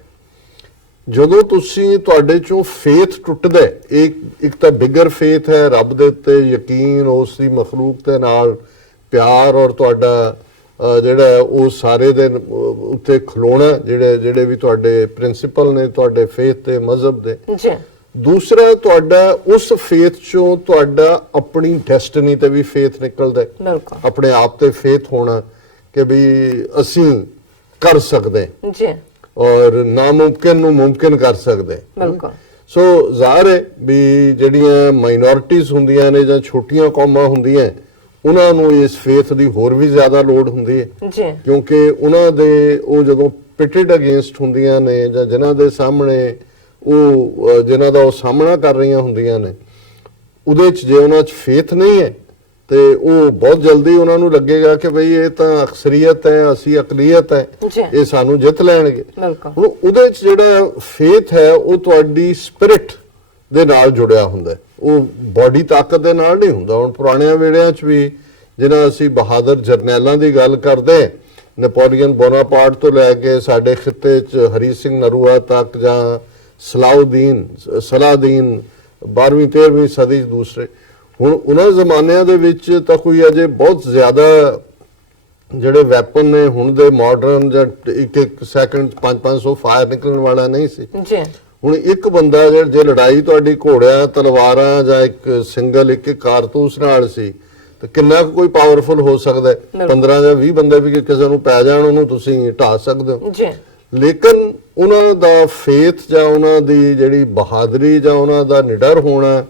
ਜਦੋਂ ਤੁਸੀਂ ਤੁਹਾਡੇ ਚੋਂ ਫੇਥ ਟੁੱਟਦਾ, ਇੱਕ ਤਾਂ ਬਿਗਰ ਫੇਥ ਹੈ, ਰੱਬ ਦੇ ਉੱਤੇ ਯਕੀਨ, ਉਸ ਦੀ ਮਖਲੂਕ ਦੇ ਨਾਲ ਪਿਆਰ, ਔਰ ਤੁਹਾਡਾ ਜਿਹੜਾ ਉਹ ਸਾਰੇ ਦੇ ਉੱਤੇ ਖਲੋਣਾ, ਜਿਹੜੇ ਵੀ ਤੁਹਾਡੇ ਪ੍ਰਿੰਸੀਪਲ ਨੇ ਤੁਹਾਡੇ ਫੇਥ ਤੇ ਮਜ਼ਹਬ ਦੇ। ਦੂਸਰਾ ਤੁਹਾਡਾ ਉਸ ਫੇਥ ਚੋਂ ਤੁਹਾਡਾ ਆਪਣੀ ਡੈਸਟੀਨੀ ਤੇ ਵੀ ਫੇਥ ਨਿਕਲਦਾ, ਆਪਣੇ ਆਪ ਤੇ ਫੇਥ ਹੋਣਾ ਕਿ ਵੀ ਅਸੀਂ ਕਰ ਸਕਦੇ ਜੀ, ਔਰ ਨਾਮੁਮਕਿਨ ਨੂੰ ਮੁਮਕਿਨ ਕਰ ਸਕਦੇ। ਬਿਲਕੁਲ। ਸੋ ਜ਼ਾਹਰ ਹੈ ਵੀ ਜਿਹੜੀਆਂ ਮਾਈਨੋਰਿਟੀਜ਼ ਹੁੰਦੀਆਂ ਨੇ ਜਾਂ ਛੋਟੀਆਂ ਕੌਮਾਂ ਹੁੰਦੀਆਂ ਉਹਨਾਂ ਨੂੰ ਇਸ ਫੇਥ ਦੀ ਹੋਰ ਵੀ ਜ਼ਿਆਦਾ ਲੋੜ ਹੁੰਦੀ ਹੈ ਜੀ, ਕਿਉਂਕਿ ਉਹਨਾਂ ਦੇ ਉਹ ਜਦੋਂ ਪਿਟਡ ਅਗੇਂਸਟ ਹੁੰਦੀਆਂ ਨੇ ਜਾਂ ਜਿਨ੍ਹਾਂ ਦੇ ਸਾਹਮਣੇ ਉਹ ਜਿਨ੍ਹਾਂ ਦਾ ਉਹ ਸਾਹਮਣਾ ਕਰ ਰਹੀਆਂ ਹੁੰਦੀਆਂ ਨੇ, ਉਹਦੇ 'ਚ ਜੇ ਉਹਨਾਂ 'ਚ ਫੇਥ ਨਹੀਂ ਹੈ ਤੇ ਉਹ ਬਹੁਤ ਜਲਦੀ ਉਹਨਾਂ ਨੂੰ ਲੱਗੇਗਾ ਕਿ ਬਈ ਇਹ ਤਾਂ ਅਕਸਰੀਅਤ ਹੈ, ਅਸੀਂ ਅਕਲੀਅਤ ਹੈ, ਇਹ ਸਾਨੂੰ ਜਿੱਤ ਲੈਣਗੇ। ਹੁਣ ਉਹਦੇ 'ਚ ਜਿਹੜਾ ਫੇਥ ਹੈ ਉਹ ਤੁਹਾਡੀ ਸਪਿਰਿਟ ਦੇ ਨਾਲ ਜੁੜਿਆ ਹੁੰਦਾ, ਉਹ ਬਾਡੀ ਤਾਕਤ ਦੇ ਨਾਲ ਨਹੀਂ ਹੁੰਦਾ। ਹੁਣ ਪੁਰਾਣਿਆਂ ਵੇਲਿਆਂ 'ਚ ਵੀ ਜਿਹਨਾਂ ਅਸੀਂ ਬਹਾਦਰ ਜਰਨੈਲਾਂ ਦੀ ਗੱਲ ਕਰਦੇ, ਨੈਪੋਲੀਅਨ ਬੋਨਾਪਾਰਟ ਤੋਂ ਲੈ ਕੇ ਸਾਡੇ ਖਿੱਤੇ 'ਚ ਹਰੀ ਸਿੰਘ ਨਰੂਆ ਤੱਕ ਜਾਂ ਸਲਾਉਦੀਨ, ਸਲਾਦੀਨ 12ਵੀਂ 13ਵੀਂ ਸਦੀ 'ਚ ਦੂਸਰੇ, ਹੁਣ ਉਹਨਾਂ ਜ਼ਮਾਨਿਆਂ ਦੇ ਵਿੱਚ ਤਾਂ ਕੋਈ ਅਜੇ ਬਹੁਤ ਜ਼ਿਆਦਾ ਜਿਹੜੇ ਵੈਪਨ ਨੇ ਹੁਣ ਦੇ ਮਾਡਰਨ ਜਾਂ ਇੱਕ ਸੈਕਿੰਡ 500 ਫਾਇਰ ਨਿਕਲਣ ਵਾਲਾ ਨਹੀਂ ਸੀ ਜੀ। ਹੁਣ ਇੱਕ ਬੰਦਾ ਜੇ ਲੜਾਈ ਤੁਹਾਡੀ ਘੋੜਿਆਂ, ਤਲਵਾਰਾਂ ਜਾਂ ਇੱਕ ਸਿੰਗਲ ਇੱਕ ਕਾਰਤੂਸ ਨਾਲ ਸੀ ਤੇ ਕਿੰਨਾ ਕੋਈ ਪਾਵਰਫੁਲ ਹੋ ਸਕਦਾ? 15 ਜਾਂ 20 ਬੰਦੇ ਵੀ ਕਿਸੇ ਨੂੰ ਪੈ ਜਾਣ ਉਹਨੂੰ ਤੁਸੀਂ ਢਾ ਸਕਦੇ ਹੋ ਜੀ। ਲੇਕਿਨ ਉਹਨਾਂ ਦਾ ਫੇਥ ਜਾਂ ਉਹਨਾਂ ਦੀ ਜਿਹੜੀ ਬਹਾਦਰੀ ਜਾਂ ਉਹਨਾਂ ਦਾ ਨਿਡਰ ਹੋਣਾ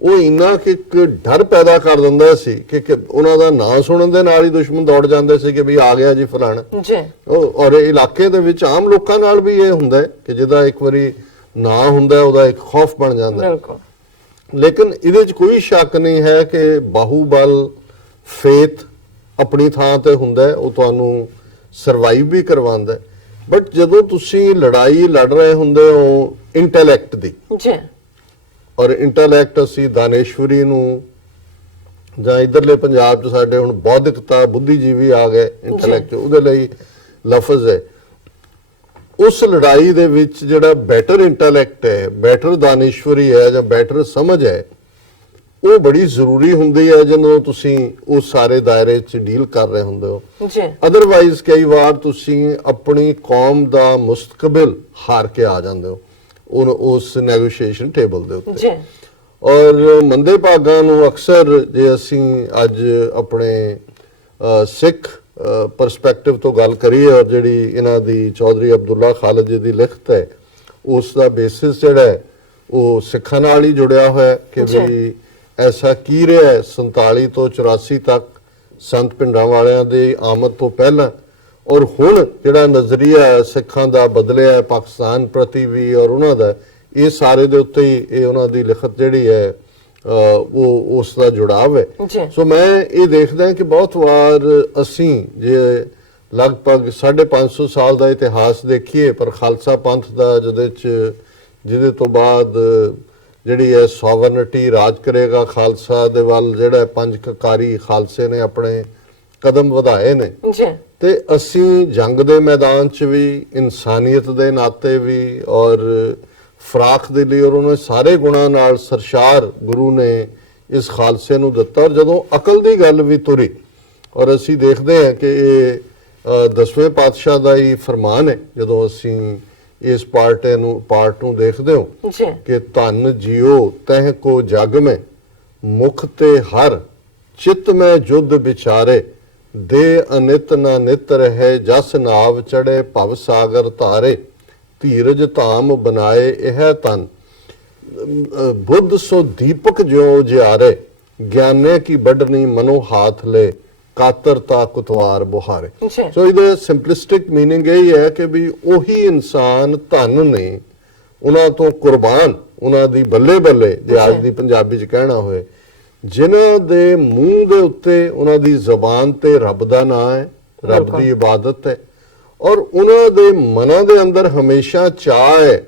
ਉਹ ਇੰਨਾ ਕਿ ਇੱਕ ਡਰ ਪੈਦਾ ਕਰ ਦਿੰਦਾ ਸੀ ਕਿ ਉਹਨਾਂ ਦਾ ਨਾਂ ਸੁਣਨ ਦੇ ਨਾਲ ਹੀ ਦੁਸ਼ਮਣ ਦੌੜ ਜਾਂਦੇ ਸੀ ਕਿ ਵੀ ਆ ਗਿਆ ਜੀ ਫਲਾਣਾ ਜੀ। ਔਰ ਇਲਾਕੇ ਦੇ ਵਿੱਚ ਆਮ ਲੋਕਾਂ ਨਾਲ ਵੀ ਇਹ ਹੁੰਦਾ ਹੈ ਕਿ ਜਿਹਦਾ ਇੱਕ ਵਾਰੀ ਨਾਂ ਹੁੰਦਾ ਉਹਦਾ ਇੱਕ ਖੌਫ ਬਣ ਜਾਂਦਾ। ਲੇਕਿਨ ਇਹਦੇ 'ਚ ਕੋਈ ਸ਼ੱਕ ਨਹੀਂ ਹੈ ਕਿ ਬਾਹੂਬਲ, ਫੇਥ ਆਪਣੀ ਥਾਂ ਤੇ ਹੁੰਦਾ, ਉਹ ਤੁਹਾਨੂੰ ਸਰਵਾਈਵ ਵੀ ਕਰਵਾਉਂਦਾ। ਬਟ ਜਦੋਂ ਤੁਸੀਂ ਲੜਾਈ ਲੜ ਰਹੇ ਹੁੰਦੇ ਹੋ ਇੰਟੈਲੈਕਟ ਦੀ ਜੀ, ਔਰ ਇੰਟੈਲੈਕਟ ਅਸੀਂ ਦਾਨੇਸ਼ਵਰੀ ਨੂੰ ਜਾਂ ਇਧਰਲੇ ਪੰਜਾਬ 'ਚ ਸਾਡੇ ਹੁਣ ਬੌਧਿਕਤਾ, ਬੁੱਧੀਜੀਵੀ ਆ ਗਏ, ਇੰਟੈਲੈਕਟ ਉਹਦੇ ਲਈ ਲਫ਼ਜ਼ ਹੈ। ਉਸ ਲੜਾਈ ਦੇ ਵਿੱਚ ਜਿਹੜਾ ਬੈਟਰ ਇੰਟੈਲੈਕਟ ਹੈ, ਬੈਟਰ ਦਾਨੇਸ਼ਵਰੀ ਹੈ ਜਾਂ ਬੈਟਰ ਸਮਝ ਹੈ, ਉਹ ਬੜੀ ਜ਼ਰੂਰੀ ਹੁੰਦੀ ਹੈ ਜਦੋਂ ਤੁਸੀਂ ਉਸ ਸਾਰੇ ਦਾਇਰੇ 'ਚ ਡੀਲ ਕਰ ਰਹੇ ਹੁੰਦੇ ਹੋ ਜੀ। ਅਦਰਵਾਈਜ਼ ਕਈ ਵਾਰ ਤੁਸੀਂ ਆਪਣੀ ਕੌਮ ਦਾ ਮੁਸਤਕਬਲ ਹਾਰ ਕੇ ਆ ਜਾਂਦੇ ਹੋ ਉਸ ਨੈਗੋਸ਼ੀਏਸ਼ਨ ਟੇਬਲ ਦੇ ਉੱਤੇ। ਔਰ ਮੰਦੇ ਭਾਗਾਂ ਨੂੰ ਅਕਸਰ ਜੇ ਅਸੀਂ ਅੱਜ ਆਪਣੇ ਸਿੱਖ ਪਰਸਪੈਕਟਿਵ ਤੋਂ ਗੱਲ ਕਰੀਏ, ਔਰ ਜਿਹੜੀ ਇਹਨਾਂ ਦੀ ਚੌਧਰੀ ਅਬਦੁੱਲਾ ਖਾਲਦ ਜੀ ਦੀ ਲਿਖਤ ਹੈ, ਉਸ ਦਾ ਬੇਸਿਸ ਜਿਹੜਾ ਹੈ ਉਹ ਸਿੱਖਾਂ ਨਾਲ ਹੀ ਜੁੜਿਆ ਹੋਇਆ ਕਿ ਵੀ ਐਸਾ ਕੀ ਰਿਹਾ 47 ਤੋਂ 84 ਤੱਕ ਸੰਤ ਪਿੰਡਾਂ ਵਾਲਿਆਂ ਦੇ ਆਮਦ ਤੋਂ ਪਹਿਲਾਂ, ਔਰ ਹੁਣ ਜਿਹੜਾ ਨਜ਼ਰੀਆ ਸਿੱਖਾਂ ਦਾ ਬਦਲਿਆ ਪਾਕਿਸਤਾਨ ਪ੍ਰਤੀ ਵੀ ਔਰ ਉਹਨਾਂ ਦਾ, ਇਹ ਸਾਰੇ ਦੇ ਉੱਤੇ ਹੀ ਇਹ ਉਹਨਾਂ ਦੀ ਲਿਖਤ ਜਿਹੜੀ ਹੈ ਉਹ ਉਸ ਦਾ ਜੁੜਾਵ ਹੈ। ਸੋ ਮੈਂ ਇਹ ਦੇਖਦਾ ਕਿ ਬਹੁਤ ਵਾਰ ਅਸੀਂ ਜੇ ਲਗਭਗ 550 ਸਾਲ ਦਾ ਇਤਿਹਾਸ ਦੇਖੀਏ, ਪਰ ਖਾਲਸਾ ਪੰਥ ਦਾ ਜਿਹਦੇ ਤੋਂ ਬਾਅਦ ਜਿਹੜੀ ਹੈ ਸੋਵਰਨਿਟੀ ਰਾਜ ਕਰੇਗਾ ਖਾਲਸਾ ਦੇ ਵੱਲ, ਜਿਹੜਾ ਪੰਜ ਕਕਾਰੀ ਖਾਲਸੇ ਨੇ ਆਪਣੇ ਕਦਮ ਵਧਾਏ ਨੇ ਜੀ। ਤੇ ਅਸੀਂ ਜੰਗ ਦੇ ਮੈਦਾਨ 'ਚ ਵੀ, ਇਨਸਾਨੀਅਤ ਦੇ ਨਾਤੇ ਵੀ ਔਰ ਫਰਾਖ ਦੇ ਲਈ, ਔਰ ਉਹਨਾਂ ਸਾਰੇ ਗੁਣਾਂ ਨਾਲ ਸਰਸ਼ਾਰ ਗੁਰੂ ਨੇ ਇਸ ਖਾਲਸੇ ਨੂੰ ਦਿੱਤਾ। ਔਰ ਜਦੋਂ ਅਕਲ ਦੀ ਗੱਲ ਵੀ ਤੁਰੀ, ਔਰ ਅਸੀਂ ਦੇਖਦੇ ਹਾਂ ਕਿ ਇਹ 10ਵੇਂ ਪਾਤਸ਼ਾਹ ਦਾ ਹੀ ਫਰਮਾਨ ਹੈ ਜਦੋਂ ਅਸੀਂ ਇਸ ਪਾਰਟ ਨੂੰ ਦੇਖਦੇ ਹੋ ਕਿ ਧਨ ਜਿਉ ਤਹਿ ਕੋ ਜਗ ਮੈਂ, ਮੁਖ ਤੇ ਹਰ ਚਿਤ ਮੈਂ ਜੁਦ ਵਿਚਾਰੇ, ਦੇ ਅਨਿਤ ਨਾ ਨਿਤ ਰਹੇ, ਜਸ ਨਾਵ ਚੜੇ ਭਵ ਸਾਗਰ ਧਾਰੇ, ਧੀਰਜ ਧਾਮ ਬਨਾਏ ਇਹ ਤਨ, ਬੁੱਧ ਸੋ ਦੀਪਕ ਜਿਉ ਜਿਆਰੇ, ਗਿਆਨੇ ਕੀ ਵੱਢਣੀ ਮਨੋ ਹਾਥ ਲੈ, ਕਾਤਰਤਾ ਕੁਤਵਾਰ ਬੁਹਾਰੇ। ਸੋ ਇਹਦਾ ਸਿੰਪਲਿਸਟਿਕ ਮੀਨਿੰਗ ਇਹ ਹੈ ਕਿ ਵੀ ਉਹੀ ਇਨਸਾਨ ਧਨ ਨੇ, ਉਹਨਾਂ ਤੋਂ ਕੁਰਬਾਨ, ਉਹਨਾਂ ਦੀ ਬੱਲੇ ਬੱਲੇ ਜੇ ਅੱਜ ਦੀ ਪੰਜਾਬੀ 'ਚ ਕਹਿਣਾ ਹੋਏ, ਜਿਨ੍ਹਾਂ ਦੇ ਮੂੰਹ ਦੇ ਉੱਤੇ, ਉਹਨਾਂ ਦੀ ਜ਼ਬਾਨ ਤੇ ਰੱਬ ਦਾ ਨਾਮ ਹੈ, ਰੱਬ ਦੀ ਇਬਾਦਤ ਹੈ, ਔਰ ਉਹਨਾਂ ਦੇ ਮਨਾਂ ਦੇ ਅੰਦਰ ਹਮੇਸ਼ਾ ਚਾਹ ਹੈ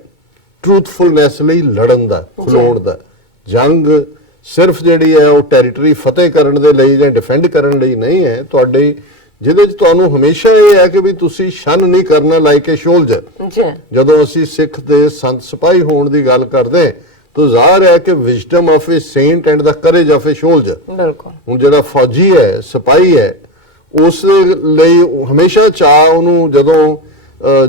ਟਰੂਥਫੁਲਨੈਸ ਲਈ ਲੜਨ ਦਾ, ਖਲੋਣ ਦਾ। ਜੰਗ ਸਿਰਫ ਜਿਹੜੀ ਹੈ ਉਹ ਟੈਰੀਟਰੀ ਫਤਿਹ ਕਰਨ ਦੇ ਲਈ ਜਾਂ ਡਿਫੈਂਡ ਕਰਨ ਲਈ ਨਹੀਂ ਹੈ ਤੁਹਾਡੇ, ਜਿਹਦੇ 'ਚ ਤੁਹਾਨੂੰ ਹਮੇਸ਼ਾ ਇਹ ਹੈ ਕਿ ਵੀ ਤੁਸੀਂ ਸ਼ਨ ਨਹੀਂ ਕਰਨਾ ਲਾਈਕ ਏ ਸ਼ੋਲਜਰ। ਜਦੋਂ ਅਸੀਂ ਸਿੱਖ ਦੇ ਸੰਤ ਸਿਪਾਹੀ ਹੋਣ ਦੀ ਗੱਲ ਕਰਦੇ ਤਾਂ ਜ਼ਾਹਰ ਹੈ ਕਿ wisdom of a saint and the courage of a soldier. ਬਿਲਕੁਲ। ਹੁਣ ਜਿਹੜਾ ਫੌਜੀ ਹੈ, ਸਿਪਾਹੀ ਹੈ, ਉਸ ਲਈ ਹਮੇਸ਼ਾ ਚਾਹ ਉਹਨੂੰ ਜਦੋਂ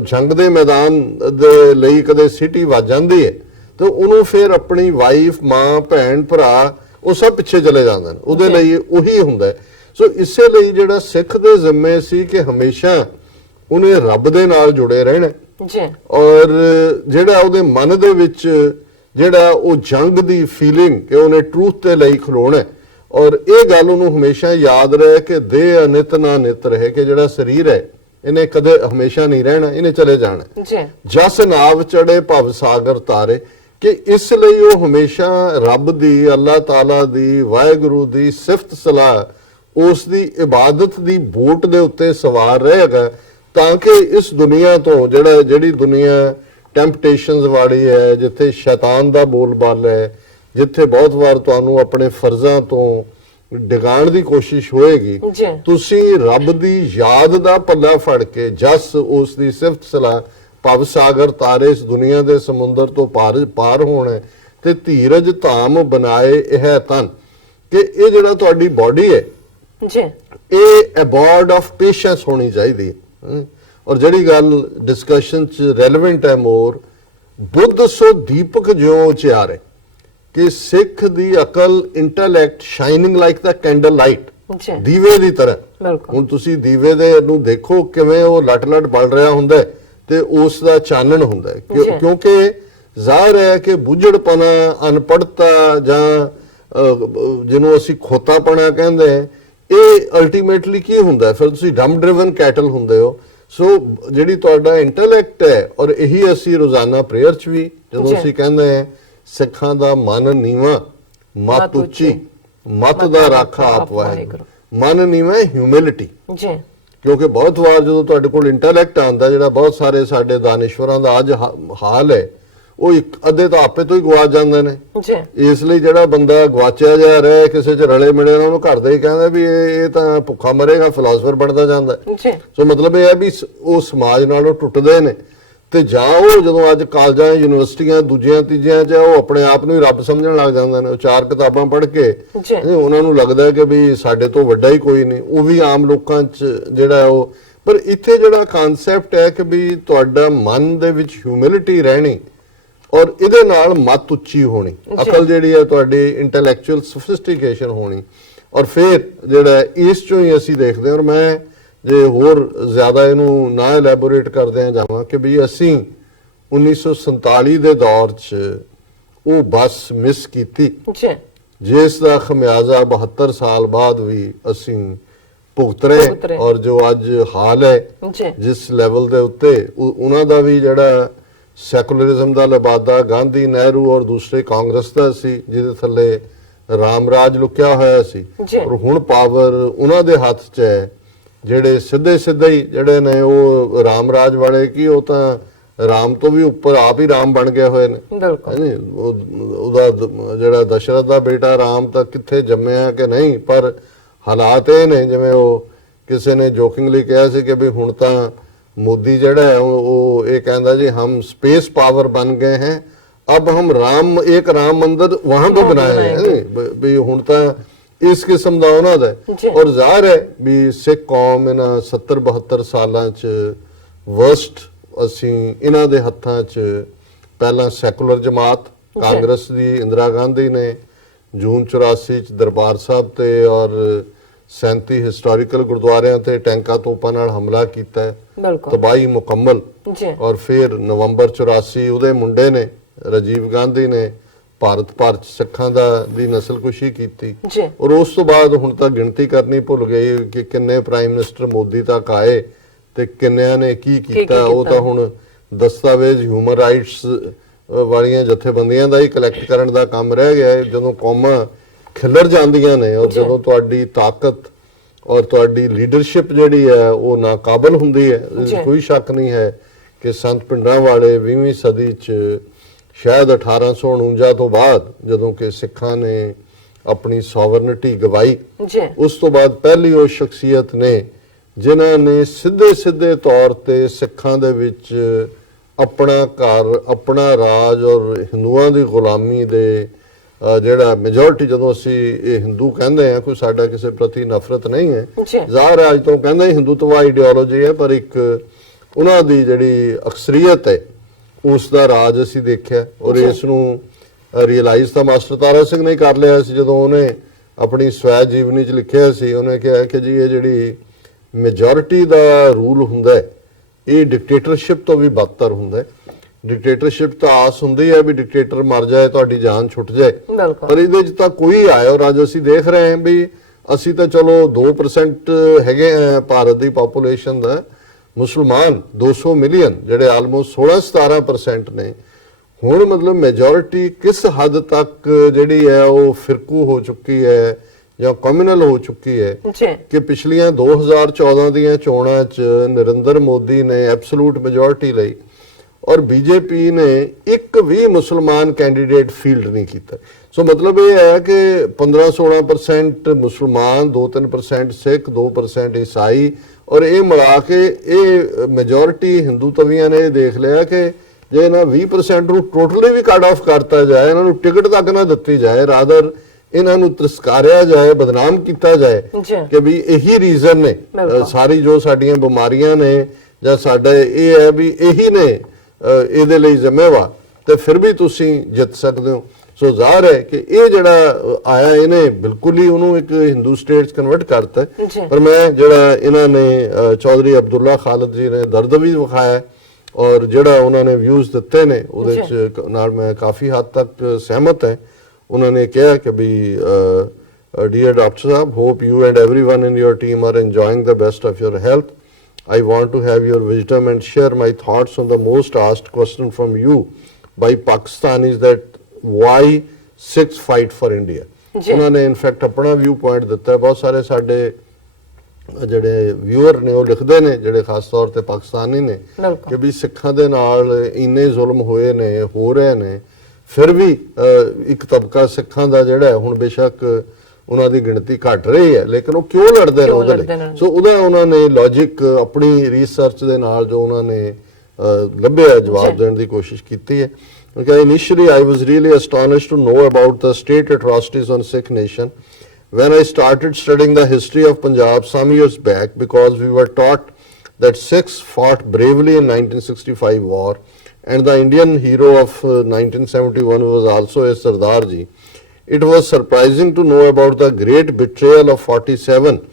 ਜੰਗ ਦੇ ਮੈਦਾਨ ਦੇ ਲਈ ਕਦੇ ਸਿਟੀ ਵੱਜ ਜਾਂਦੀ ਹੈ ਤੇ ਉਹਨੂੰ ਫਿਰ ਆਪਣੀ ਵਾਈਫ, ਮਾਂ, ਭੈਣ, ਭਰਾ ਉਹ ਸਭ ਪਿੱਛੇ ਚਲੇ ਜਾਂਦੇ ਨੇ, ਉਹਦੇ ਲਈ ਉਹੀ ਹੁੰਦਾ। ਸੋ ਇਸੇ ਲਈ ਜਿਹੜਾ ਸਿੱਖ ਦੇ ਜ਼ਿੰਮੇ ਸੀ ਕਿ ਹਮੇਸ਼ਾ ਉਹਨੇ ਰੱਬ ਦੇ ਨਾਲ ਜੁੜੇ ਰਹਿਣਾ ਜੀ, ਔਰ ਜਿਹੜਾ ਉਹਦੇ ਮਨ ਦੇ ਵਿੱਚ ਜਿਹੜਾ ਉਹ ਜੰਗ ਦੀ ਫੀਲਿੰਗ ਕਿ ਉਹਨੇ ਟਰੂਥ ਦੇ ਲਈ ਖਲੋਣਾ, ਔਰ ਇਹ ਗੱਲ ਉਹਨੂੰ ਹਮੇਸ਼ਾ ਯਾਦ ਰਹੇ ਕਿ ਦੇਹ ਅਨਿਤ ਨਾ ਨਿਤ ਰਹੇ, ਕਿ ਜਿਹੜਾ ਸਰੀਰ ਹੈ ਇਹਨੇ ਕਦੇ ਹਮੇਸ਼ਾ ਨਹੀਂ ਰਹਿਣਾ, ਇਹਨੇ ਚਲੇ ਜਾਣਾ ਜੀ। ਜਸ ਨਾਵ ਚੜੇ ਭਵ ਸਾਗਰ ਤਾਰੇ, ਕਿ ਇਸ ਲਈ ਉਹ ਹਮੇਸ਼ਾ ਰੱਬ ਦੀ, ਅੱਲਾਹ ਤਾਲਾ ਦੀ, ਵਾਹਿਗੁਰੂ ਦੀ ਸਿਫਤ ਸਲਾਹ, ਉਸ ਦੀ ਇਬਾਦਤ ਦੀ ਬੋਟ ਦੇ ਉੱਤੇ ਸਵਾਰ ਰਹੇਗਾ, ਤਾਂ ਕਿ ਇਸ ਦੁਨੀਆ ਤੋਂ ਜਿਹੜੀ ਦੁਨੀਆ ਟੈਂਪਟੇਸ਼ਨਸ ਵਾਲੀ ਹੈ, ਜਿੱਥੇ ਸ਼ੈਤਾਨ ਦਾ ਬੋਲਬਾਲਾ ਹੈ, ਜਿੱਥੇ ਬਹੁਤ ਵਾਰ ਤੁਹਾਨੂੰ ਆਪਣੇ ਫਰਜ਼ਾਂ ਤੋਂ ਡਿਗਾਉਣ ਦੀ ਕੋਸ਼ਿਸ਼ ਹੋਏਗੀ, ਤੁਸੀਂ ਰੱਬ ਦੀ ਯਾਦ ਦਾ ਪੱਲਾ ਫੜ ਕੇ ਜਸ ਉਸ ਦੀ ਸਿਫਤ ਸਲਾਹ, ਭਵ ਸਾਗਰ ਤਾਰੇ, ਇਸ ਦੁਨੀਆ ਦੇ ਸਮੁੰਦਰ ਤੋਂ ਪਾਰ ਹੋਣਾ, ਤੇ ਧੀਰਜ ਧਾਮ ਬਣਾਏ ਇਹ ਤਨ, ਕਿ ਇਹ ਜਿਹੜਾ ਤੁਹਾਡੀ ਬਾਡੀ ਹੈ ਜੀ, ਇਹ ਅਬੋਰਡ ਆਫ ਪੇਸ਼ੈਂਸ ਹੋਣੀ ਚਾਹੀਦੀ ਹੈ। ਔਰ ਜਿਹੜੀ ਗੱਲ ਡਿਸਕਸ਼ਨ 'ਚ ਰੈਲੇਵੈਂਟ ਹੈ ਮੋਰ, ਬੁੱਧ ਸੋ ਦੀਪਕ ਜਿਉ ਚਿਆਰੇ, ਕਿ ਸਿੱਖ ਦੀ ਅਕਲ, ਇੰਟੈਲੈਕਟ ਸ਼ਾਈਨਿੰਗ ਲਾਈਕ ਦਾ ਕੈਂਡਲ ਲਾਈਟ, ਦੀਵੇ ਦੀ ਤਰ੍ਹਾਂ। ਹੁਣ ਤੁਸੀਂ ਦੀਵੇ ਦੇ ਨੂੰ ਦੇਖੋ ਕਿਵੇਂ ਉਹ ਲਟ-ਲਟ ਬਲ ਰਿਹਾ ਹੁੰਦਾ ਤੇ ਉਸ ਦਾ ਚਾਨਣ ਹੁੰਦਾ, ਕਿਉਂਕਿ ਜ਼ਾਹਰ ਹੈ ਕਿ ਬੁੱਝੜਪਣਾ, ਅਨਪੜ੍ਹਤਾ ਜਾਂ ਜਿਹਨੂੰ ਅਸੀਂ ਖੋਤਾਪਣਾ ਕਹਿੰਦੇ ਹਾਂ, ਇਹ ਅਲਟੀਮੇਟਲੀ ਕੀ ਹੁੰਦਾ, ਫਿਰ ਤੁਸੀਂ ਡਮ ਡਰਿਵਨ ਕੈਟਲ ਹੁੰਦੇ ਹੋ। ਸੋ ਜਿਹੜੀ ਤੁਹਾਡਾ ਇੰਟੈਲੈਕਟ ਹੈ, ਔਰ ਇਹੀ ਅਸੀਂ ਰੋਜ਼ਾਨਾ ਪ੍ਰੇਅਰ 'ਚ ਵੀ ਜਦੋਂ ਅਸੀਂ ਕਹਿੰਦੇ ਹਾਂ ਸਿੱਖਾਂ ਦਾ ਮਨ ਨੀਵਾਂ ਮਤ ਉੱਚੀ, ਮਤ ਦਾ ਰਾਖਾ ਆਪ ਵਾਹਿਗੁਰੂ, ਮਨ ਨੀਵਾਂ ਹਿਊਮਿਲਿਟੀ ਜੀ। ਕਿਉਂਕਿ ਬਹੁਤ ਵਾਰ ਜਦੋਂ ਤੁਹਾਡੇ ਕੋਲ ਇੰਟੈਲੈਕਟ ਆਉਂਦਾ, ਜਿਹੜਾ ਬਹੁਤ ਸਾਰੇ ਸਾਡੇ ਦਾਨਿਸ਼ਵਰਾਂ ਦਾ ਅੱਜ ਹਾਲ ਹੈ, ਉਹ ਇੱਕ ਅੱਧੇ ਤਾਂ ਆਪੇ ਤੋਂ ਹੀ ਗਵਾਚ ਜਾਂਦੇ ਨੇ ਜੀ। ਇਸ ਲਈ ਜਿਹੜਾ ਬੰਦਾ ਗਵਾਚਿਆ ਜਾ ਰਿਹਾ, ਕਿਸੇ 'ਚ ਰਲੇ ਮਿਲੇ, ਉਹਨੂੰ ਘਰ ਦੇ ਹੀ ਕਹਿੰਦਾ ਵੀ ਇਹ ਤਾਂ ਭੁੱਖਾ ਮਰੇਗਾ, ਫਿਲਾਸਫਰ ਬਣਦਾ ਜਾਂਦਾ ਜੀ। ਸੋ ਮਤਲਬ ਇਹ ਹੈ ਵੀ ਉਹ ਸਮਾਜ ਨਾਲੋਂ ਟੁੱਟਦੇ ਨੇ, ਤੇ ਜਾਂ ਉਹ ਜਦੋਂ ਅੱਜ ਕਾਲਜਾਂ, ਯੂਨੀਵਰਸਿਟੀਆਂ, ਦੂਜੀਆਂ ਤੀਜੀਆਂ 'ਚ ਉਹ ਆਪਣੇ ਆਪ ਨੂੰ ਹੀ ਰੱਬ ਸਮਝਣ ਲੱਗ ਜਾਂਦੇ ਨੇ। ਉਹ 4 ਕਿਤਾਬਾਂ ਪੜ੍ਹ ਕੇ ਉਹਨਾਂ ਨੂੰ ਲੱਗਦਾ ਕਿ ਵੀ ਸਾਡੇ ਤੋਂ ਵੱਡਾ ਹੀ ਕੋਈ ਨਹੀਂ। ਉਹ ਵੀ ਆਮ ਲੋਕਾਂ 'ਚ ਜਿਹੜਾ ਉਹ, ਪਰ ਇੱਥੇ ਜਿਹੜਾ ਕਨਸੈਪਟ ਹੈ ਕਿ ਵੀ ਤੁਹਾਡਾ ਮਨ ਦੇ ਵਿੱਚ ਹਿਊਮਿਲਿਟੀ ਰਹਿਣੀ, ਔਰ ਇਹਦੇ ਨਾਲ ਮਤ ਉੱਚੀ ਹੋਣੀ, ਅਕਲ ਜਿਹੜੀ ਹੈ ਤੁਹਾਡੀ ਇੰਟੈਲੈਕਚੁਅਲ ਸੋਫਿਸਟੀਕੇਸ਼ਨ ਹੋਣੀ। ਔਰ ਫਿਰ ਜਿਹੜਾ ਇਸ 'ਚੋਂ ਹੀ ਅਸੀਂ ਦੇਖਦੇ ਹਾਂ, ਔਰ ਮੈਂ ਜੇ ਹੋਰ ਜ਼ਿਆਦਾ ਇਹਨੂੰ ਨਾ ਐਲੈਬੋਰੇਟ ਕਰਦੇ ਜਾਵਾਂ ਕਿ ਵੀ ਅਸੀਂ 1947 ਦੇ ਦੌਰ 'ਚ ਉਹ ਬੱਸ ਮਿਸ ਕੀਤੀ, ਜਿਸ ਦਾ ਖਮਿਆਜ਼ਾ 72 ਸਾਲ ਬਾਅਦ ਵੀ ਅਸੀਂ ਭੁਗਤ ਰਹੇ। ਔਰ ਜੋ ਅੱਜ ਹਾਲ ਹੈ ਜਿਸ ਲੈਵਲ ਦੇ ਉੱਤੇ, ਉਹਨਾਂ ਦਾ ਵੀ ਜਿਹੜਾ ਸੈਕੂਲਰਿਜ਼ਮ ਦਾ ਲਬਾਦਾ ਗਾਂਧੀ, ਨਹਿਰੂ ਔਰ ਦੂਸਰੇ ਕਾਂਗਰਸ ਦਾ ਸੀ, ਜਿਹਦੇ ਥੱਲੇ ਰਾਮ ਰਾਜ ਲੁਕਿਆ ਹੋਇਆ ਸੀ, ਔਰ ਹੁਣ ਪਾਵਰ ਉਹਨਾਂ ਦੇ ਹੱਥ 'ਚ ਹੈ। ਜਿਹੜੇ ਸਿੱਧੇ ਹੀ ਜਿਹੜੇ ਨੇ ਉਹ ਰਾਮ ਰਾਜ ਵਾਲੇ, ਕੀ ਉਹ ਤਾਂ ਰਾਮ ਤੋਂ ਵੀ ਉੱਪਰ ਆਪ ਹੀ ਰਾਮ ਬਣ ਗਏ ਹੋਏ ਨੇ। ਬਿਲਕੁਲ ਉਹਦਾ ਜਿਹੜਾ ਦਸ਼ਰਥ ਦਾ ਬੇਟਾ ਰਾਮ ਤਾਂ ਕਿੱਥੇ ਜੰਮਿਆ ਕਿ ਨਹੀਂ, ਪਰ ਹਾਲਾਤ ਇਹ ਨੇ, ਜਿਵੇਂ ਉਹ ਕਿਸੇ ਨੇ ਜੋਕਿੰਗਲੀ ਕਿਹਾ ਸੀ ਕਿ ਵੀ ਹੁਣ ਤਾਂ ਮੋਦੀ ਜਿਹੜਾ ਹੈ ਉਹ ਇਹ ਕਹਿੰਦਾ ਜੀ ਹਮ ਸਪੇਸ ਪਾਵਰ ਬਣ ਗਏ हैं, अब हम एक राम मंदिर वहां पे बनाए हैं ਵੀ ਹੁਣ ਤਾਂ ਇਸ ਕਿਸਮ ਦਾ ਉਹਨਾਂ ਦਾ। ਔਰ ਜ਼ਾਹਰ ਹੈ ਵੀ ਸਿੱਖ ਕੌਮ ਇਹਨਾਂ 70-72 ਸਾਲਾਂ ਚ ਵਰਸਟ ਅਸੀਂ ਇਹਨਾਂ ਦੇ ਹੱਥਾਂ ਚ, ਪਹਿਲਾਂ ਸੈਕੂਲਰ ਜਮਾਤ ਕਾਂਗਰਸ ਦੀ ਇੰਦਰਾ ਗਾਂਧੀ ਨੇ ਜੂਨ 84 ਚ ਦਰਬਾਰ ਸਾਹਿਬ ਤੇ ਔਰ 37 ਹਿਸਟੋਰੀਕਲ ਗੁਰਦੁਆਰਿਆਂ ਤੇ ਟੈਂਕਾਂ ਤੋਪਾਂ ਨਾਲ ਹਮਲਾ ਕੀਤਾ ਹੈ, ਤਬਾਹੀ ਮੁਕੰਮਲ। ਔਰ ਫਿਰ ਨਵੰਬਰ 84 ਉਹਦੇ ਮੁੰਡੇ ਨੇ ਰਾਜੀਵ ਗਾਂਧੀ ਨੇ ਭਾਰਤ ਭਰ ਚ ਸਿੱਖਾਂ ਦੀ ਨਸਲਕੁਸ਼ੀ ਕੀਤੀ। ਔਰ ਉਸ ਤੋਂ ਬਾਅਦ ਹੁਣ ਤਾਂ ਗਿਣਤੀ ਕਰਨੀ ਭੁੱਲ ਗਈ ਕਿ ਕਿੰਨੇ ਪ੍ਰਾਈਮ ਮਿਨਿਸਟਰ ਮੋਦੀ ਤੱਕ ਆਏ ਤੇ ਕਿੰਨਿਆਂ ਨੇ ਕੀ ਕੀਤਾ। ਉਹ ਤਾਂ ਹੁਣ ਦਸਤਾਵੇਜ਼ ਹਿਊਮਨ ਰਾਈਟਸ ਵਾਲੀਆਂ ਜਥੇਬੰਦੀਆਂ ਦਾ ਹੀ ਕਲੈਕਟ ਕਰਨ ਦਾ ਕੰਮ ਰਹਿ ਗਿਆ ਹੈ। ਜਦੋਂ ਕੌਮਾਂ ਖਿਲਰ ਜਾਂਦੀਆਂ ਨੇ ਔਰ ਜਦੋਂ ਤੁਹਾਡੀ ਤਾਕਤ ਔਰ ਤੁਹਾਡੀ ਲੀਡਰਸ਼ਿਪ ਜਿਹੜੀ ਹੈ ਉਹ ਨਾਕਾਬਲ ਹੁੰਦੀ ਹੈ, ਕੋਈ ਸ਼ੱਕ ਨਹੀਂ ਹੈ ਕਿ ਸੰਤ ਪਿੰਡਰਾਂ ਵਾਲੇ 20ਵੀਂ ਸਦੀ ਚ ਸ਼ਾਇਦ 1849 ਤੋਂ ਬਾਅਦ ਜਦੋਂ ਕਿ ਸਿੱਖਾਂ ਨੇ ਆਪਣੀ ਸੋਵਰਨਿਟੀ ਗਵਾਈ, ਉਸ ਤੋਂ ਬਾਅਦ ਪਹਿਲੀ ਉਹ ਸ਼ਖਸੀਅਤ ਨੇ ਜਿਨ੍ਹਾਂ ਨੇ ਸਿੱਧੇ ਤੌਰ ਤੇ ਸਿੱਖਾਂ ਦੇ ਵਿੱਚ ਆਪਣਾ ਘਰ, ਆਪਣਾ ਰਾਜ ਔਰ ਹਿੰਦੂਆਂ ਦੀ ਗੁਲਾਮੀ ਦੇ ਜਿਹੜਾ ਮੈਜੋਰਿਟੀ, ਜਦੋਂ ਅਸੀਂ ਇਹ ਹਿੰਦੂ ਕਹਿੰਦੇ ਆ, ਕੋਈ ਸਾਡਾ ਕਿਸੇ ਪ੍ਰਤੀ ਨਫ਼ਰਤ ਨਹੀਂ ਹੈ, ਜ਼ਾਹਰ ਹੈ ਅੱਜ ਤੋਂ ਕਹਿੰਦੇ ਹਿੰਦੂਤਵਾ ਆਈਡੀਓਲੋਜੀ ਹੈ, ਪਰ ਇੱਕ ਉਹਨਾਂ ਦੀ ਜਿਹੜੀ ਅਕਸਰੀਅਤ ਹੈ ਉਸ ਦਾ ਰਾਜ ਅਸੀਂ ਦੇਖਿਆ। ਔਰ ਇਸ ਨੂੰ ਰਿਅਲਾਈਜ਼ ਤਾਂ ਮਾਸਟਰ ਤਾਰਾ ਸਿੰਘ ਨੇ ਕਰ ਲਿਆ ਸੀ ਜਦੋਂ ਉਹਨੇ ਆਪਣੀ ਸਵੈ ਜੀਵਨੀ ਚ ਲਿਖਿਆ ਸੀ। ਉਹਨੇ ਕਿਹਾ ਕਿ ਜੀ ਇਹ ਜਿਹੜੀ ਮੈਜੋਰਿਟੀ ਦਾ ਰੂਲ ਹੁੰਦਾ ਹੈ ਇਹ ਡਿਕਟੇਟਰਸ਼ਿਪ ਤੋਂ ਵੀ ਬਦਤਰ ਹੁੰਦਾ ਹੈ। ਡਿਕਟੇਟਰਸ਼ਿਪ ਤਾਂ ਆਸ ਹੁੰਦੀ ਹੈ ਵੀ ਡਿਕਟੇਟਰ ਮਰ ਜਾਏ, ਤੁਹਾਡੀ ਜਾਨ ਛੁੱਟ ਜਾਏ, ਪਰ ਇਹਦੇ ਚ ਤਾਂ ਕੋਈ ਆਇਆ। ਔਰ ਅੱਜ ਅਸੀਂ ਦੇਖ ਰਹੇ ਹਾਂ ਵੀ ਅਸੀਂ ਤਾਂ ਚਲੋ 2% ਹੈਗੇ ਭਾਰਤ ਦੀ ਪਾਪੂਲੇਸ਼ਨ ਦਾ, ਮੁਸਲਮਾਨ 200 ਮਿਲੀਅਨ ਜਿਹੜੇ ਆਲਮੋਸਟ 16-17% ਨੇ। ਹੁਣ ਮਤਲਬ ਮੈਜੋਰਿਟੀ ਕਿਸ ਹੱਦ ਤੱਕ ਜਿਹੜੀ ਹੈ ਉਹ ਫਿਰਕੂ ਹੋ ਚੁੱਕੀ ਹੈ ਜਾਂ ਕਮਿਊਨਲ ਹੋ ਚੁੱਕੀ ਹੈ ਕਿ ਪਿਛਲੀਆਂ 2014 ਦੀਆਂ ਚੋਣਾਂ 'ਚ ਨਰਿੰਦਰ ਮੋਦੀ ਨੇ ਐਬਸੋਲੂਟ ਮੈਜੋਰਿਟੀ ਲਈ ਔਰ ਬੀਜੇਪੀ ਨੇ ਇੱਕ ਵੀ ਮੁਸਲਮਾਨ ਕੈਂਡੀਡੇਟ ਫੀਲਡ ਨਹੀਂ ਕੀਤਾ। ਸੋ ਮਤਲਬ ਇਹ ਹੈ ਕਿ 15-16% ਮੁਸਲਮਾਨ, 2-3% ਸਿੱਖ, 2% ਈਸਾਈ, ਔਰ ਇਹ ਮਿਲਾ ਕੇ ਇਹ ਮੈਜੋਰਿਟੀ ਹਿੰਦੂ ਤਵੀਆਂ ਨੇ ਇਹ ਦੇਖ ਲਿਆ ਕਿ ਜੇ ਇਹਨਾਂ 20% ਨੂੰ ਟੋਟਲੀ ਵੀ ਕੱਟ ਆਫ ਕਰਤਾ ਜਾਏ, ਇਹਨਾਂ ਨੂੰ ਟਿਕਟ ਤੱਕ ਨਾ ਦਿੱਤੀ ਜਾਏ, ਰਾਦਰ ਇਹਨਾਂ ਨੂੰ ਤਿਰਸਕਾਰਿਆ ਜਾਏ, ਬਦਨਾਮ ਕੀਤਾ ਜਾਏ ਕਿ ਵੀ ਇਹੀ ਰੀਜ਼ਨ ਨੇ ਸਾਰੀ ਜੋ ਸਾਡੀਆਂ ਬਿਮਾਰੀਆਂ ਨੇ ਜਾਂ ਸਾਡਾ ਇਹ ਹੈ ਵੀ ਇਹੀ ਨੇ ਇਹਦੇ ਲਈ ਜ਼ਿੰਮੇਵਾਰ, ਤੇ ਫਿਰ ਵੀ ਤੁਸੀਂ ਜਿੱਤ ਸਕਦੇ ਹੋ। ਸੋ ਜ਼ਾਹਰ ਹੈ ਕਿ ਇਹ ਜਿਹੜਾ ਆਇਆ ਇਹਨੇ ਬਿਲਕੁਲ ਹੀ ਉਹਨੂੰ ਇੱਕ ਹਿੰਦੂ ਸਟੇਟ 'ਚ ਕਨਵਰਟ ਕਰਤਾ। ਪਰ ਮੈਂ ਜਿਹੜਾ ਇਹਨਾਂ ਨੇ ਚੌਧਰੀ ਅਬਦੁੱਲਾ ਖਾਲਦ ਜੀ ਨੇ ਦਰਦ ਵੀ ਵਿਖਾਇਆ ਔਰ ਜਿਹੜਾ ਉਹਨਾਂ ਨੇ ਵਿਊਜ਼ ਦਿੱਤੇ ਨੇ ਉਹਦੇ 'ਚ ਨਾਲ ਮੈਂ ਕਾਫੀ ਹੱਦ ਤੱਕ ਸਹਿਮਤ ਹੈ। ਉਹਨਾਂ ਨੇ ਕਿਹਾ ਕਿ ਵੀ dear doctor Sahib, hope you and everyone in your team are enjoying the best of your health. I want to have your wisdom and share my thoughts on the most asked question from you by Pakistanis that why Sikhs fight for India. ਉਹਨਾਂ ਨੇ ਇਨਫੈਕਟ ਆਪਣਾ ਵਿਊ ਪੁਆਇੰਟ ਦਿੱਤਾ। ਬਹੁਤ ਸਾਰੇ ਸਾਡੇ ਜਿਹੜੇ ਵਿਊਅਰ ਨੇ ਉਹ ਲਿਖਦੇ ਨੇ ਜਿਹੜੇ ਖਾਸ ਤੌਰ ਤੇ ਪਾਕਿਸਤਾਨੀ ਨੇ ਕਿ ਵੀ ਸਿੱਖਾਂ ਦੇ ਨਾਲ ਇੰਨੇ ਜ਼ੁਲਮ ਹੋਏ ਨੇ, ਹੋ ਰਹੇ ਨੇ, ਫਿਰ ਵੀ ਇੱਕ ਤਬਕਾ ਸਿੱਖਾਂ ਦਾ ਜਿਹੜਾ ਹੁਣ ਬੇਸ਼ੱਕ ਉਹਨਾਂ ਦੀ ਗਿਣਤੀ ਘਟ ਰਹੀ ਹੈ, ਲੇਕਿਨ ਉਹ ਕਿਉਂ ਲੜਦੇ ਨੇ ਉਹਦੇ ਲਈ। ਸੋ ਉਹਦਾ ਉਹਨਾਂ ਨੇ ਲੌਜਿਕ ਆਪਣੀ ਰਿਸਰਚ ਦੇ ਨਾਲ ਜੋ ਉਹਨਾਂ ਨੇ ਲੱਭਿਆ ਜਵਾਬ ਦੇਣ ਦੀ ਕੋਸ਼ਿਸ਼ ਕੀਤੀ ਹੈ। Okay, initially I was really astonished to know about the state atrocities on Sikh nation when I started studying the history of Punjab some years back, because we were taught that Sikhs fought bravely in 1965 war and the Indian hero of 1971 was also a Sardar ji. It was surprising to know about the great betrayal of 47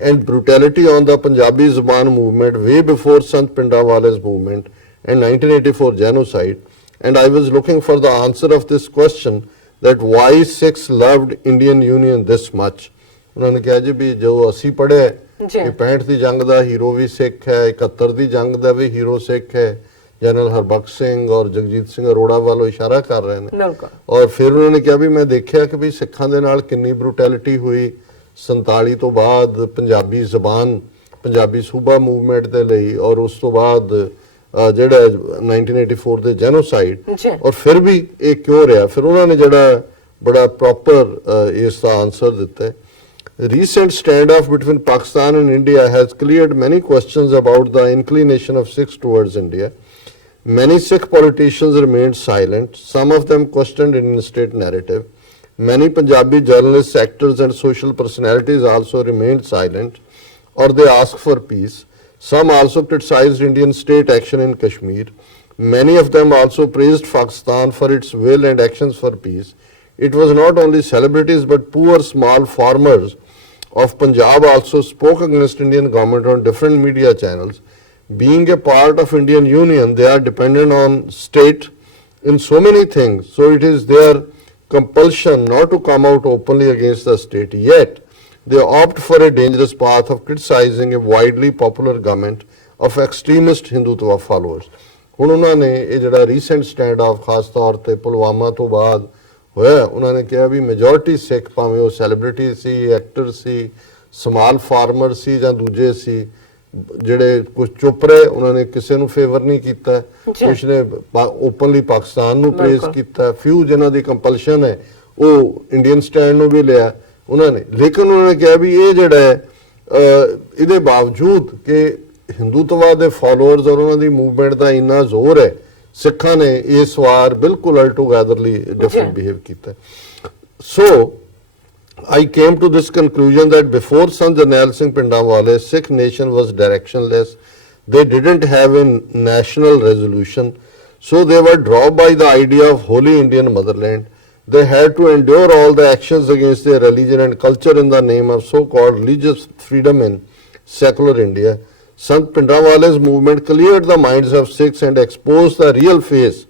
and brutality on the Punjabi Zuban movement way before Sant Pindrawala's movement and 1984 genocide. And I was looking for the answer of this question, that why Sikhs loved Indian Union this much. ਉਹਨਾਂ ਨੇ ਕਿਹਾ ਜੀ ਵੀ ਜੋ ਅਸੀਂ ਪੜ੍ਹਿਆ ਕਿ 65 ਦੀ ਜੰਗ ਦਾ ਹੀਰੋ ਵੀ ਸਿੱਖ ਹੈ, 71 ਦੀ ਜੰਗ ਦਾ ਵੀ ਹੀਰੋ ਸਿੱਖ ਹੈ, ਜਨਰਲ ਹਰਬਖਸ਼ ਸਿੰਘ ਔਰ ਜਗਜੀਤ ਸਿੰਘ ਅਰੋੜਾ ਵੱਲੋਂ ਇਸ਼ਾਰਾ ਕਰ ਰਹੇ ਨੇ। ਔਰ ਫਿਰ ਉਹਨਾਂ ਨੇ ਕਿਹਾ ਵੀ ਮੈਂ ਦੇਖਿਆ ਕਿ ਵੀ ਸਿੱਖਾਂ ਦੇ ਨਾਲ ਕਿੰਨੀ ਬਰੂਟੈਲਿਟੀ ਹੋਈ 47 ਤੋਂ ਬਾਅਦ ਪੰਜਾਬੀ ਜ਼ਬਾਨ, ਪੰਜਾਬੀ ਸੂਬਾ ਮੂਵਮੈਂਟ ਦੇ ਲਈ, ਔਰ ਉਸ ਤੋਂ ਬਾਅਦ ਜਿਹੜਾ 1984 ਦੇ ਜੈਨੋਸਾਈਡ ਜੀ। ਔਰ ਫਿਰ ਵੀ ਇਹ ਕਿਉਂ ਰਿਹਾ, ਫਿਰ ਉਹਨਾਂ ਨੇ ਜਿਹੜਾ ਬੜਾ ਪ੍ਰੋਪਰ ਇਸ ਦਾ ਆਨਸਰ ਦਿੱਤਾ ਹੈ। Recent standoff between Pakistan and India has cleared many questions about the inclination of Sikhs towards India. Many Sikh politicians remained silent. Some of them questioned Indian state narrative. Many Punjabi journalists, actors and social personalities also remained silent, or they asked for peace. Some also criticized Indian state action in Kashmir. Many of them also praised Pakistan for its will and actions for peace. It was not only celebrities but poor small farmers of Punjab also spoke against Indian government on different media channels. Being a part of Indian Union, they are dependent on state in so many things. So it is their compulsion not to come out openly against the state. Yet, they opt for a dangerous path of criticizing a widely popular government of extremist Hindutva followers. ਹੁਣ ਉਹਨਾਂ ਨੇ ਇਹ ਜਿਹੜਾ ਰੀਸੈਂਟ ਸਟੈਂਡ ਆਫ ਖਾਸ ਤੌਰ ਤੇ ਪੁਲਵਾਮਾ ਤੋਂ ਬਾਅਦ ਹੋਇਆ, ਉਹਨਾਂ ਨੇ ਕਿਹਾ ਵੀ ਮੈਜੋਰਿਟੀ ਸਿੱਖ ਭਾਵੇਂ ਉਹ ਸੈਲੀਬ੍ਰਿਟੀ ਸੀ, ਐਕਟਰ ਸੀ, ਸਮਾਲ ਫਾਰਮਰ ਸੀ ਜਾਂ ਦੂਜੇ ਸੀ, ਜਿਹੜੇ ਕੁਝ ਚੁੱਪ ਰਹੇ, ਉਹਨਾਂ ਨੇ ਕਿਸੇ ਨੂੰ ਫੇਵਰ ਨਹੀਂ ਕੀਤਾ, ਕੁਝ ਨੇ ਓਪਨਲੀ ਪਾਕਿਸਤਾਨ ਨੂੰ ਪ੍ਰੇਜ਼ ਕੀਤਾ, ਫਿਊ ਜਿਨ੍ਹਾਂ ਦੀ ਕੰਪਲਸ਼ਨ ਹੈ ਉਹ ਇੰਡੀਅਨ ਸਟੈਂਡ ਨੂੰ ਵੀ ਲਿਆ ਉਹਨਾਂ ਨੇ। ਲੇਕਿਨ ਉਹਨਾਂ ਨੇ ਕਿਹਾ ਵੀ ਇਹ ਜਿਹੜਾ ਹੈ ਇਹਦੇ ਬਾਵਜੂਦ ਕਿ ਹਿੰਦੂਤਵਾ ਦੇ ਫਾਲੋਅਰਸ ਔਰ ਉਹਨਾਂ ਦੀ ਮੂਵਮੈਂਟ ਦਾ ਇੰਨਾ ਜ਼ੋਰ ਹੈ, ਸਿੱਖਾਂ ਨੇ ਇਸ ਵਾਰ ਬਿਲਕੁਲ ਅਲਟੋਗੈਦਰਲੀ ਡਿਫਰੈਂਟ ਬਿਹੇਵ ਕੀਤਾ। ਸੋ I came to this conclusion that before Sant Jarnail Singh Bhindranwale, Sikh nation was directionless. They didn't have a national resolution, so they were drawn by the idea of holy Indian motherland. They had to endure all the actions against their religion and culture in the name of so-called religious freedom in secular India. Sant Bhindranwale's movement cleared the minds of Sikhs and exposed the real face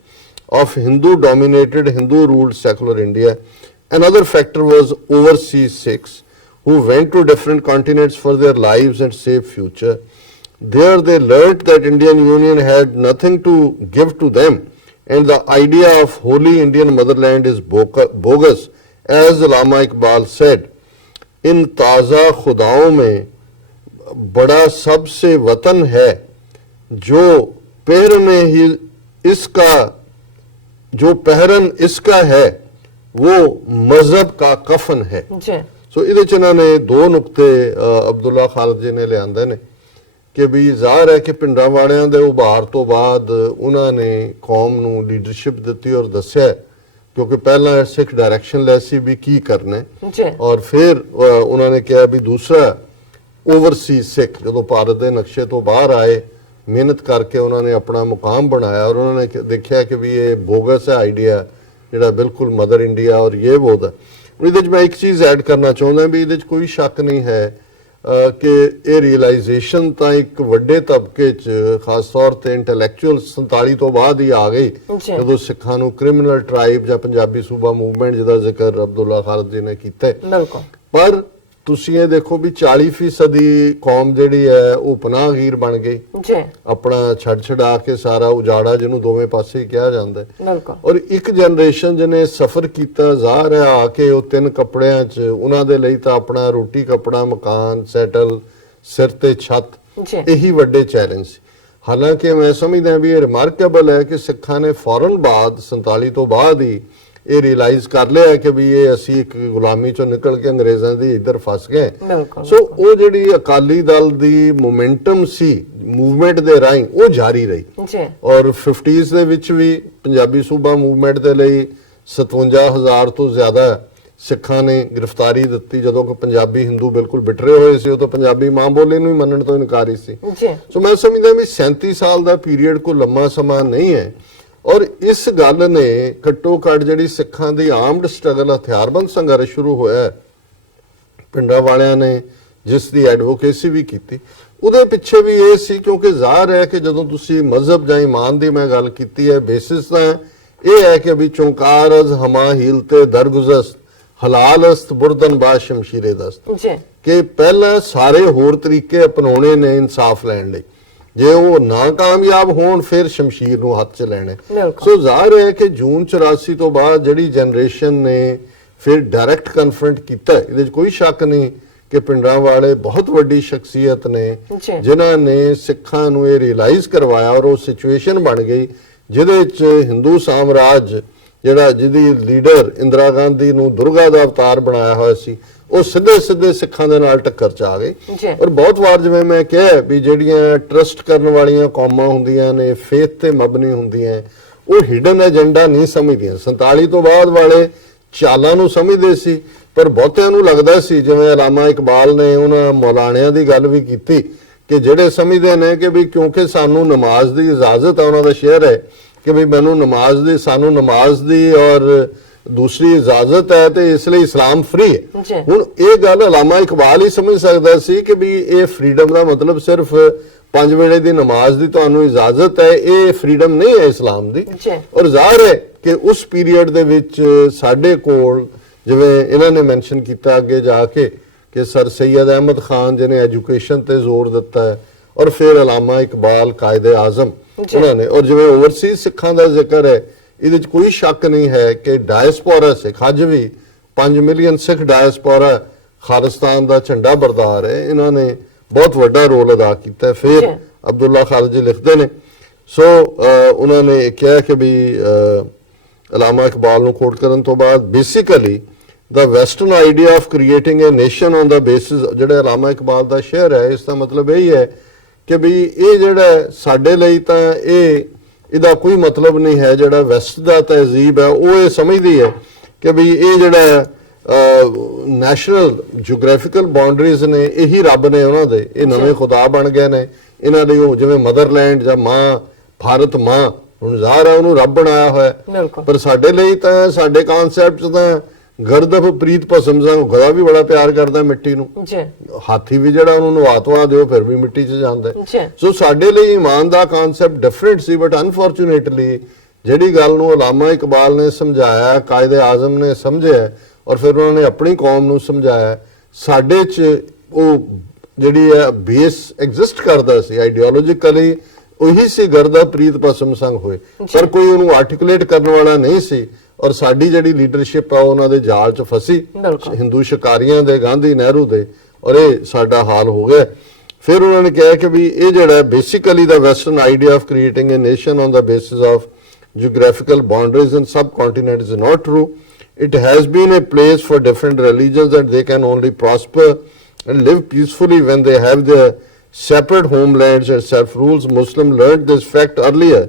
of Hindu-dominated, Hindu-ruled secular India. Another factor was overseas Sikhs who went to different continents for their lives and safe future. There they learnt that Indian Union had nothing to give to them and the idea of holy Indian motherland is bogus. As Allama Iqbal said, in taza खुदाओं में बड़ा सबसे वतन है जो पहरन ही इसका जो पहरन इसका है वो मजहब का कफन है। सो ਇਹਦੇ ਚ ਇਹਨਾਂ ਨੇ ਦੋ ਨੁਕਤੇ ਅਬਦੁੱਲਾ ਖਾਲਦ ਜੀ ਨੇ ਲਿਆਂਦੇ ਨੇ ਕਿ ਵੀ ਜ਼ਾਹਰ ਹੈ ਕਿ ਪਿੰਡਾਂ ਵਾਲਿਆਂ ਦੇ ਉਭਾਰ ਤੋਂ ਬਾਅਦ ਉਹਨਾਂ ਨੇ ਕੌਮ ਨੂੰ ਲੀਡਰਸ਼ਿਪ ਦਿੱਤੀ ਔਰ ਦੱਸਿਆ, ਕਿਉਂਕਿ ਪਹਿਲਾਂ ਸਿੱਖ ਡਾਇਰੈਕਸ਼ਨ ਲੈਸ ਸੀ ਵੀ ਕੀ ਕਰਨਾ, ਔਰ ਫਿਰ ਉਹਨਾਂ ਨੇ ਕਿਹਾ ਵੀ ਦੂਸਰਾ ਓਵਰਸੀਜ਼ ਸਿੱਖ ਜਦੋਂ ਭਾਰਤ ਦੇ ਨਕਸ਼ੇ ਤੋਂ ਬਾਹਰ ਆਏ, ਮਿਹਨਤ ਕਰਕੇ ਉਹਨਾਂ ਨੇ ਆਪਣਾ ਮੁਕਾਮ ਬਣਾਇਆ ਔਰ ਉਹਨਾਂ ਨੇ ਦੇਖਿਆ ਕਿ ਵੀ ਇਹ ਬੋਗਸ ਹੈ ਆਈਡੀਆ ਜਿਹੜਾ ਬਿਲਕੁਲ ਮਦਰ ਇੰਡੀਆ ਔਰ ਇਹ ਬਹੁਤ ਹੈ। ਇਹਦੇ 'ਚ ਮੈਂ ਇੱਕ ਚੀਜ਼ ਐਡ ਕਰਨਾ ਚਾਹੁੰਦਾ ਵੀ ਇਹਦੇ 'ਚ ਕੋਈ ਸ਼ੱਕ ਨਹੀਂ ਹੈ ਕਿ ਇਹ ਰੀਅਲਾਈਜੇਸ਼ਨ ਤਾਂ ਇੱਕ ਵੱਡੇ ਤਬਕੇ 'ਚ ਖਾਸ ਤੌਰ ਤੇ ਇੰਟੈਲੈਕਚੁਅਲ 47 ਤੋਂ ਬਾਅਦ ਹੀ ਆ ਗਈ, ਜਦੋਂ ਸਿੱਖਾਂ ਨੂੰ ਕ੍ਰਿਮੀਨਲ ਟ੍ਰਾਈਬ ਜਾਂ ਪੰਜਾਬੀ ਸੂਬਾ ਮੂਵਮੈਂਟ ਜਿਹਦਾ ਜ਼ਿਕਰ ਅਬਦੁੱਲਾ ਖਾਲਦ ਜੀ ਨੇ ਕੀਤਾ। ਪਰ ਤੁਸੀਂ ਇਹ ਦੇਖੋ ਵੀ 40% ਦੀ ਕੌਮ ਜਿਹੜੀ ਹੈ ਉਹ ਪਨਾਹਗੀਰ ਬਣ ਗਈ, ਆਪਣਾ ਛੱਡ ਛਡਾ ਕੇ ਸਾਰਾ ਉਜਾੜਾ ਜਿਹਨੂੰ ਦੋਵੇਂ ਪਾਸੇ ਕਿਹਾ ਜਾਂਦਾ ਹੈ। ਔਰ ਇੱਕ ਜਨਰੇਸ਼ਨ ਜਿਹਨੇ ਸਫ਼ਰ ਕੀਤਾ, ਜ਼ਾਹਰ ਹੈ ਆ ਕੇ ਉਹ ਤਿੰਨ ਕੱਪੜਿਆਂ 'ਚ, ਉਹਨਾਂ ਦੇ ਲਈ ਤਾਂ ਆਪਣਾ ਰੋਟੀ ਕੱਪੜਾ ਮਕਾਨ ਸੈਟਲ ਸਿਰ ਤੇ ਛੱਤ ਇਹੀ ਵੱਡੇ ਚੈਲੰਜ ਸੀ। ਹਾਲਾਂਕਿ ਮੈਂ ਸਮਝਦਾ ਵੀ ਇਹ ਰਿਮਾਰਕੇਬਲ ਹੈ ਕਿ ਸਿੱਖਾਂ ਨੇ ਫੌਰਨ ਬਾਅਦ 47 ਤੋਂ ਬਾਅਦ ਹੀ ਇਹ ਰਿਅਲਾਈਜ਼ ਕਰ ਲਿਆ ਕਿ ਵੀ ਇਹ ਅਸੀਂ ਇੱਕ ਗੁਲਾਮੀ ਚੋਂ ਨਿਕਲ ਕੇ ਅੰਗਰੇਜ਼ਾਂ ਦੀ ਇੱਧਰ ਫਸ ਗਏ। ਸੋ ਉਹ ਜਿਹੜੀ ਅਕਾਲੀ ਦਲ ਦੀ ਮੋਮੈਂਟਮ ਸੀ ਮੂਵਮੈਂਟ ਦੇ ਰਾਹੀਂ ਉਹ ਜਾਰੀ ਰਹੀ ਔਰ 50s ਦੇ ਵਿੱਚ ਵੀ ਪੰਜਾਬੀ ਸੂਬਾ ਮੂਵਮੈਂਟ ਦੇ ਲਈ 57,000 ਤੋਂ ਜ਼ਿਆਦਾ ਸਿੱਖਾਂ ਨੇ ਗ੍ਰਿਫਤਾਰੀ ਦਿੱਤੀ, ਜਦੋਂ ਕਿ ਪੰਜਾਬੀ ਹਿੰਦੂ ਬਿਲਕੁਲ ਬਿਟਰੇ ਹੋਏ ਸੀ, ਉਹ ਤਾਂ ਪੰਜਾਬੀ ਮਾਂ ਬੋਲੀ ਨੂੰ ਹੀ ਮੰਨਣ ਤੋਂ ਇਨਕਾਰੀ ਸੀ। ਸੋ ਮੈਂ ਸਮਝਦਾ ਵੀ 37 ਸਾਲ ਦਾ ਪੀਰੀਅਡ ਕੋਈ ਲੰਮਾ ਸਮਾਂ ਨਹੀਂ ਹੈ ਔਰ ਇਸ ਗੱਲ ਨੇ ਘੱਟੋ ਘੱਟ ਜਿਹੜੀ ਸਿੱਖਾਂ ਦੀ ਆਰਮਡ ਸਟਰਗਲ ਹਥਿਆਰਬੰਦ ਸੰਘਰਸ਼ ਸ਼ੁਰੂ ਹੋਇਆ ਪਿੰਡਾਂ ਵਾਲਿਆਂ ਨੇ ਜਿਸ ਦੀ ਐਡਵੋਕੇਸੀ ਵੀ ਕੀਤੀ, ਉਹਦੇ ਪਿੱਛੇ ਵੀ ਇਹ ਸੀ ਕਿਉਂਕਿ ਜ਼ਾਹਰ ਹੈ ਕਿ ਜਦੋਂ ਤੁਸੀਂ ਮਜ਼ਹਬ ਜਾਂ ਈਮਾਨ ਦੀ ਮੈਂ ਗੱਲ ਕੀਤੀ ਹੈ, ਬੇਸਿਸ ਤਾਂ ਇਹ ਹੈ ਕਿ ਵੀ ਚੌਂਕਾਰਜ਼ ਹਮਾ ਹੀਲ ਤੇ ਦਰਗੁਜ਼ਸਤ ਹਲਾਲਸਤ ਬੁਰਦਨ ਬਾ ਸ਼ਮਸ਼ੀਰੇ ਦਸਤ, ਕਿ ਪਹਿਲਾਂ ਸਾਰੇ ਹੋਰ ਤਰੀਕੇ ਅਪਣਾਉਣੇ ਨੇ ਇਨਸਾਫ ਲੈਣ ਲਈ, ਜੇ ਉਹ ਨਾ ਕਾਮਯਾਬ ਹੋਣ ਫਿਰ ਸ਼ਮਸ਼ੀਰ ਨੂੰ ਹੱਥ 'ਚ ਲੈਣੇ। ਸੋ ਜ਼ਾਹਰ ਹੈ ਕਿ ਜੂਨ 84 ਤੋਂ ਬਾਅਦ ਜਿਹੜੀ ਜਨਰੇਸ਼ਨ ਨੇ ਫਿਰ ਡਾਇਰੈਕਟ ਕਨਫਰੰਟ ਕੀਤਾ, ਇਹਦੇ 'ਚ ਕੋਈ ਸ਼ੱਕ ਨਹੀਂ ਕਿ ਪਿੰਡਾਂ ਵਾਲੇ ਬਹੁਤ ਵੱਡੀ ਸ਼ਖਸੀਅਤ ਨੇ ਜਿਨ੍ਹਾਂ ਨੇ ਸਿੱਖਾਂ ਨੂੰ ਇਹ ਰਿਅਲਾਈਜ਼ ਕਰਵਾਇਆ ਔਰ ਉਹ ਸਿਚੁਏਸ਼ਨ ਬਣ ਗਈ ਜਿਹਦੇ ਵਿੱਚ ਹਿੰਦੂ ਸਾਮਰਾਜ ਜਿਹੜਾ ਜਿਹਦੀ ਲੀਡਰ ਇੰਦਰਾ ਗਾਂਧੀ ਨੂੰ ਦੁਰਗਾ ਦਾ ਅਵਤਾਰ ਬਣਾਇਆ ਹੋਇਆ ਸੀ ਉਹ ਸਿੱਧੇ ਸਿੱਧੇ ਸਿੱਖਾਂ ਦੇ ਨਾਲ ਟੱਕਰ ਚ ਆ ਗਈ। ਔਰ ਬਹੁਤ ਵਾਰ ਜਿਵੇਂ ਮੈਂ ਕਿਹਾ ਵੀ ਜਿਹੜੀਆਂ ਟਰਸਟ ਕਰਨ ਵਾਲੀਆਂ ਕੌਮਾਂ ਹੁੰਦੀਆਂ ਨੇ ਫੇਥ ਤੇ ਮਬਨੀ ਹੁੰਦੀਆਂ ਉਹ ਹਿਡਨ ਏਜੰਡਾ ਨਹੀਂ ਸਮਝਦੀਆਂ। 47 ਤੋਂ ਬਾਅਦ ਵਾਲੇ ਚਾਲਾਂ ਨੂੰ ਸਮਝਦੇ ਸੀ ਪਰ ਬਹੁਤਿਆਂ ਨੂੰ ਲੱਗਦਾ ਸੀ ਜਿਵੇਂ ਅਲਾਮਾ ਇਕਬਾਲ ਨੇ ਉਹਨਾਂ ਮੌਲਾਣਿਆਂ ਦੀ ਗੱਲ ਵੀ ਕੀਤੀ ਕਿ ਜਿਹੜੇ ਸਮਝਦੇ ਨੇ ਕਿ ਵੀ ਕਿਉਂਕਿ ਸਾਨੂੰ ਨਮਾਜ਼ ਦੀ ਇਜਾਜ਼ਤ ਹੈ, ਉਹਨਾਂ ਦਾ ਸ਼ੇਅਰ ਹੈ ਕਿ ਵੀ ਸਾਨੂੰ ਨਮਾਜ਼ ਦੀ ਔਰ ਦੂਸਰੀ ਇਜਾਜ਼ਤ ਹੈ ਤੇ ਇਸ ਲਈ ਇਸਲਾਮ ਫ੍ਰੀ ਹੈ। ਹੁਣ ਇਹ ਗੱਲ ਅਲਾਮਾ ਇਕਬਾਲ ਹੀ ਸਮਝ ਸਕਦਾ ਸੀ ਕਿ ਵੀ ਇਹ ਫਰੀडम ਦਾ ਮਤਲਬ ਸਿਰਫ 5 ਵੇਲੇ ਦੀ ਨਮਾਜ਼ ਦੀ ਤੁਹਾਨੂੰ ਇਜਾਜ਼ਤ ਹੈ, ਇਹ ਫਰੀडम ਨਹੀਂ ਹੈ ਇਸਲਾਮ ਦੀ। ਔਰ ਜ਼ਾਹਿਰ ਹੈ ਕਿ ਉਸ ਪੀਰੀਅਡ ਦੇ ਵਿੱਚ ਸਾਡੇ ਕੋਲ ਜਿਵੇਂ ਇਹਨਾਂ ਨੇ ਮੈਂਸ਼ਨ ਕੀਤਾ ਅੱਗੇ ਜਾ ਕੇ ਕਿ ਸਰ ਸੈयद ਅਹਿਮਦ ਖਾਨ ਜਿਹਨੇ ਐਜੂਕੇਸ਼ਨ ਤੇ ਜ਼ੋਰ ਦਿੱਤਾ ਹੈ ਔਰ ਫਿਰ ਅਲਾਮਾ ਇਕਬਾਲ ਕਾਇਦੇ ਆਜ਼ਮ ਉਹਨਾਂ ਨੇ ਔਰ ਜਿਵੇਂ ਓਵਰਸੀਜ਼ ਸਿੱਖਾਂ ਦਾ ਜ਼ਿਕਰ ਹੈ ਇਹਦੇ ਵਿੱਚ ਕੋਈ ਸ਼ੱਕ ਨਹੀਂ ਹੈ ਕਿ ਡਾਇਸਪੋਰਾ ਸਿੱਖ ਅੱਜ ਵੀ 5 ਮਿਲੀਅਨ ਸਿੱਖ ਡਾਇਸਪੋਰਾ ਖਾਲਿਸਤਾਨ ਦਾ ਝੰਡਾ ਬਰਦਾਰ ਹੈ, ਇਹਨਾਂ ਨੇ ਬਹੁਤ ਵੱਡਾ ਰੋਲ ਅਦਾ ਕੀਤਾ। ਫਿਰ ਅਬਦੁੱਲਾ ਖਾਲਿਦ ਜੀ ਲਿਖਦੇ ਨੇ ਸੋ ਉਹਨਾਂ ਨੇ ਕਿਹਾ ਕਿ ਵੀ ਅਲਾਮਾ ਇਕਬਾਲ ਨੂੰ ਕੋਟ ਕਰਨ ਤੋਂ ਬਾਅਦ basically the western idea of creating a nation on the basis ਜਿਹੜਾ ਅਲਾਮਾ ਇਕਬਾਲ ਦਾ ਸ਼ੇਅਰ ਹੈ ਇਸ ਦਾ ਮਤਲਬ ਇਹ ਹੈ ਕਿ ਵੀ ਇਹ ਜਿਹੜਾ ਸਾਡੇ ਲਈ ਤਾਂ ਇਹਦਾ ਕੋਈ ਮਤਲਬ ਨਹੀਂ ਹੈ। ਜਿਹੜਾ ਵੈਸਟ ਦਾ ਤਹਿਜ਼ੀਬ ਹੈ ਉਹ ਇਹ ਸਮਝਦੀ ਹੈ ਕਿ ਵੀ ਇਹ ਜਿਹੜਾ ਨੈਸ਼ਨਲ ਜਿਓਗ੍ਰਾਫੀਕਲ ਬਾਉਂਡਰੀਜ਼ ਨੇ ਇਹੀ ਰੱਬ ਨੇ ਉਹਨਾਂ ਦੇ, ਇਹ ਨਵੇਂ ਖੁਦਾ ਬਣ ਗਏ ਨੇ ਇਹਨਾਂ ਲਈ। ਉਹ ਜਿਵੇਂ ਮਦਰਲੈਂਡ ਜਾਂ ਮਾਂ ਭਾਰਤ ਮਾਂ ਹੁਣ ਜ਼ਾਹਰ ਹੈ ਉਹਨੂੰ ਰੱਬ ਬਣਾਇਆ ਹੋਇਆ, ਪਰ ਸਾਡੇ ਲਈ ਤਾਂ ਸਾਡੇ ਕਨਸੈਪਟ ਚ ਤਾਂ ਗਰਦਫ ਪ੍ਰੀਤ ਭਸਮ ਸੰਗ ਗਧਾ ਵੀ ਬੜਾ ਪਿਆਰ ਕਰਦਾ ਮਿੱਟੀ ਨੂੰ, ਹਾਥੀ ਵੀ ਜਿਹੜਾ ਉਹਨੂੰ ਨਵਾ ਦਿਓ ਫਿਰ ਵੀ ਮਿੱਟੀ 'ਚ ਜਾਂਦਾ। ਸੋ ਸਾਡੇ ਲਈ ਈਮਾਨ ਦਾ ਕਨਸੈਪਟ ਡਿਫਰੈਂਟ ਸੀ ਬਟ ਅਨਫੋਰਚੂਨੇਟਲੀ ਜਿਹੜੀ ਗੱਲ ਨੂੰ ਅਲਾਮਾ ਇਕਬਾਲ ਨੇ ਸਮਝਾਇਆ, ਕਾਇਦੇ ਆਜ਼ਮ ਨੇ ਸਮਝਿਆ ਔਰ ਫਿਰ ਉਹਨਾਂ ਨੇ ਆਪਣੀ ਕੌਮ ਨੂੰ ਸਮਝਾਇਆ, ਸਾਡੇ 'ਚ ਉਹ ਜਿਹੜੀ ਹੈ ਬੇਸ ਐਗਜ਼ਿਸਟ ਕਰਦਾ ਸੀ ਆਈਡੀਓਲੋਜੀਕਲੀ ਉਹੀ ਸੀ ਗਰਦਾ ਪ੍ਰੀਤ ਭਸਮ ਸੰਗ ਹੋਏ, ਪਰ ਕੋਈ ਉਹਨੂੰ ਆਰਟੀਕੂਲੇਟ ਕਰਨ ਵਾਲਾ ਨਹੀਂ ਸੀ। ਔਰ ਸਾਡੀ ਜਿਹੜੀ ਲੀਡਰਸ਼ਿਪ ਆ ਉਹਨਾਂ ਦੇ ਜਾਲ 'ਚ ਫਸੀ ਹਿੰਦੂ ਸ਼ਿਕਾਰੀਆਂ ਦੇ, ਗਾਂਧੀ ਨਹਿਰੂ ਦੇ, ਔਰ ਇਹ ਸਾਡਾ ਹਾਲ ਹੋ ਗਿਆ। ਫਿਰ ਉਹਨਾਂ ਨੇ ਕਿਹਾ ਕਿ ਵੀ ਇਹ ਜਿਹੜਾ basically the western idea of creating a nation on the basis of geographical boundaries in subcontinent is not true. It has been a place for different religions and they can only prosper and live peacefully when they have their separate homelands and self-rules. Muslims learned this fact earlier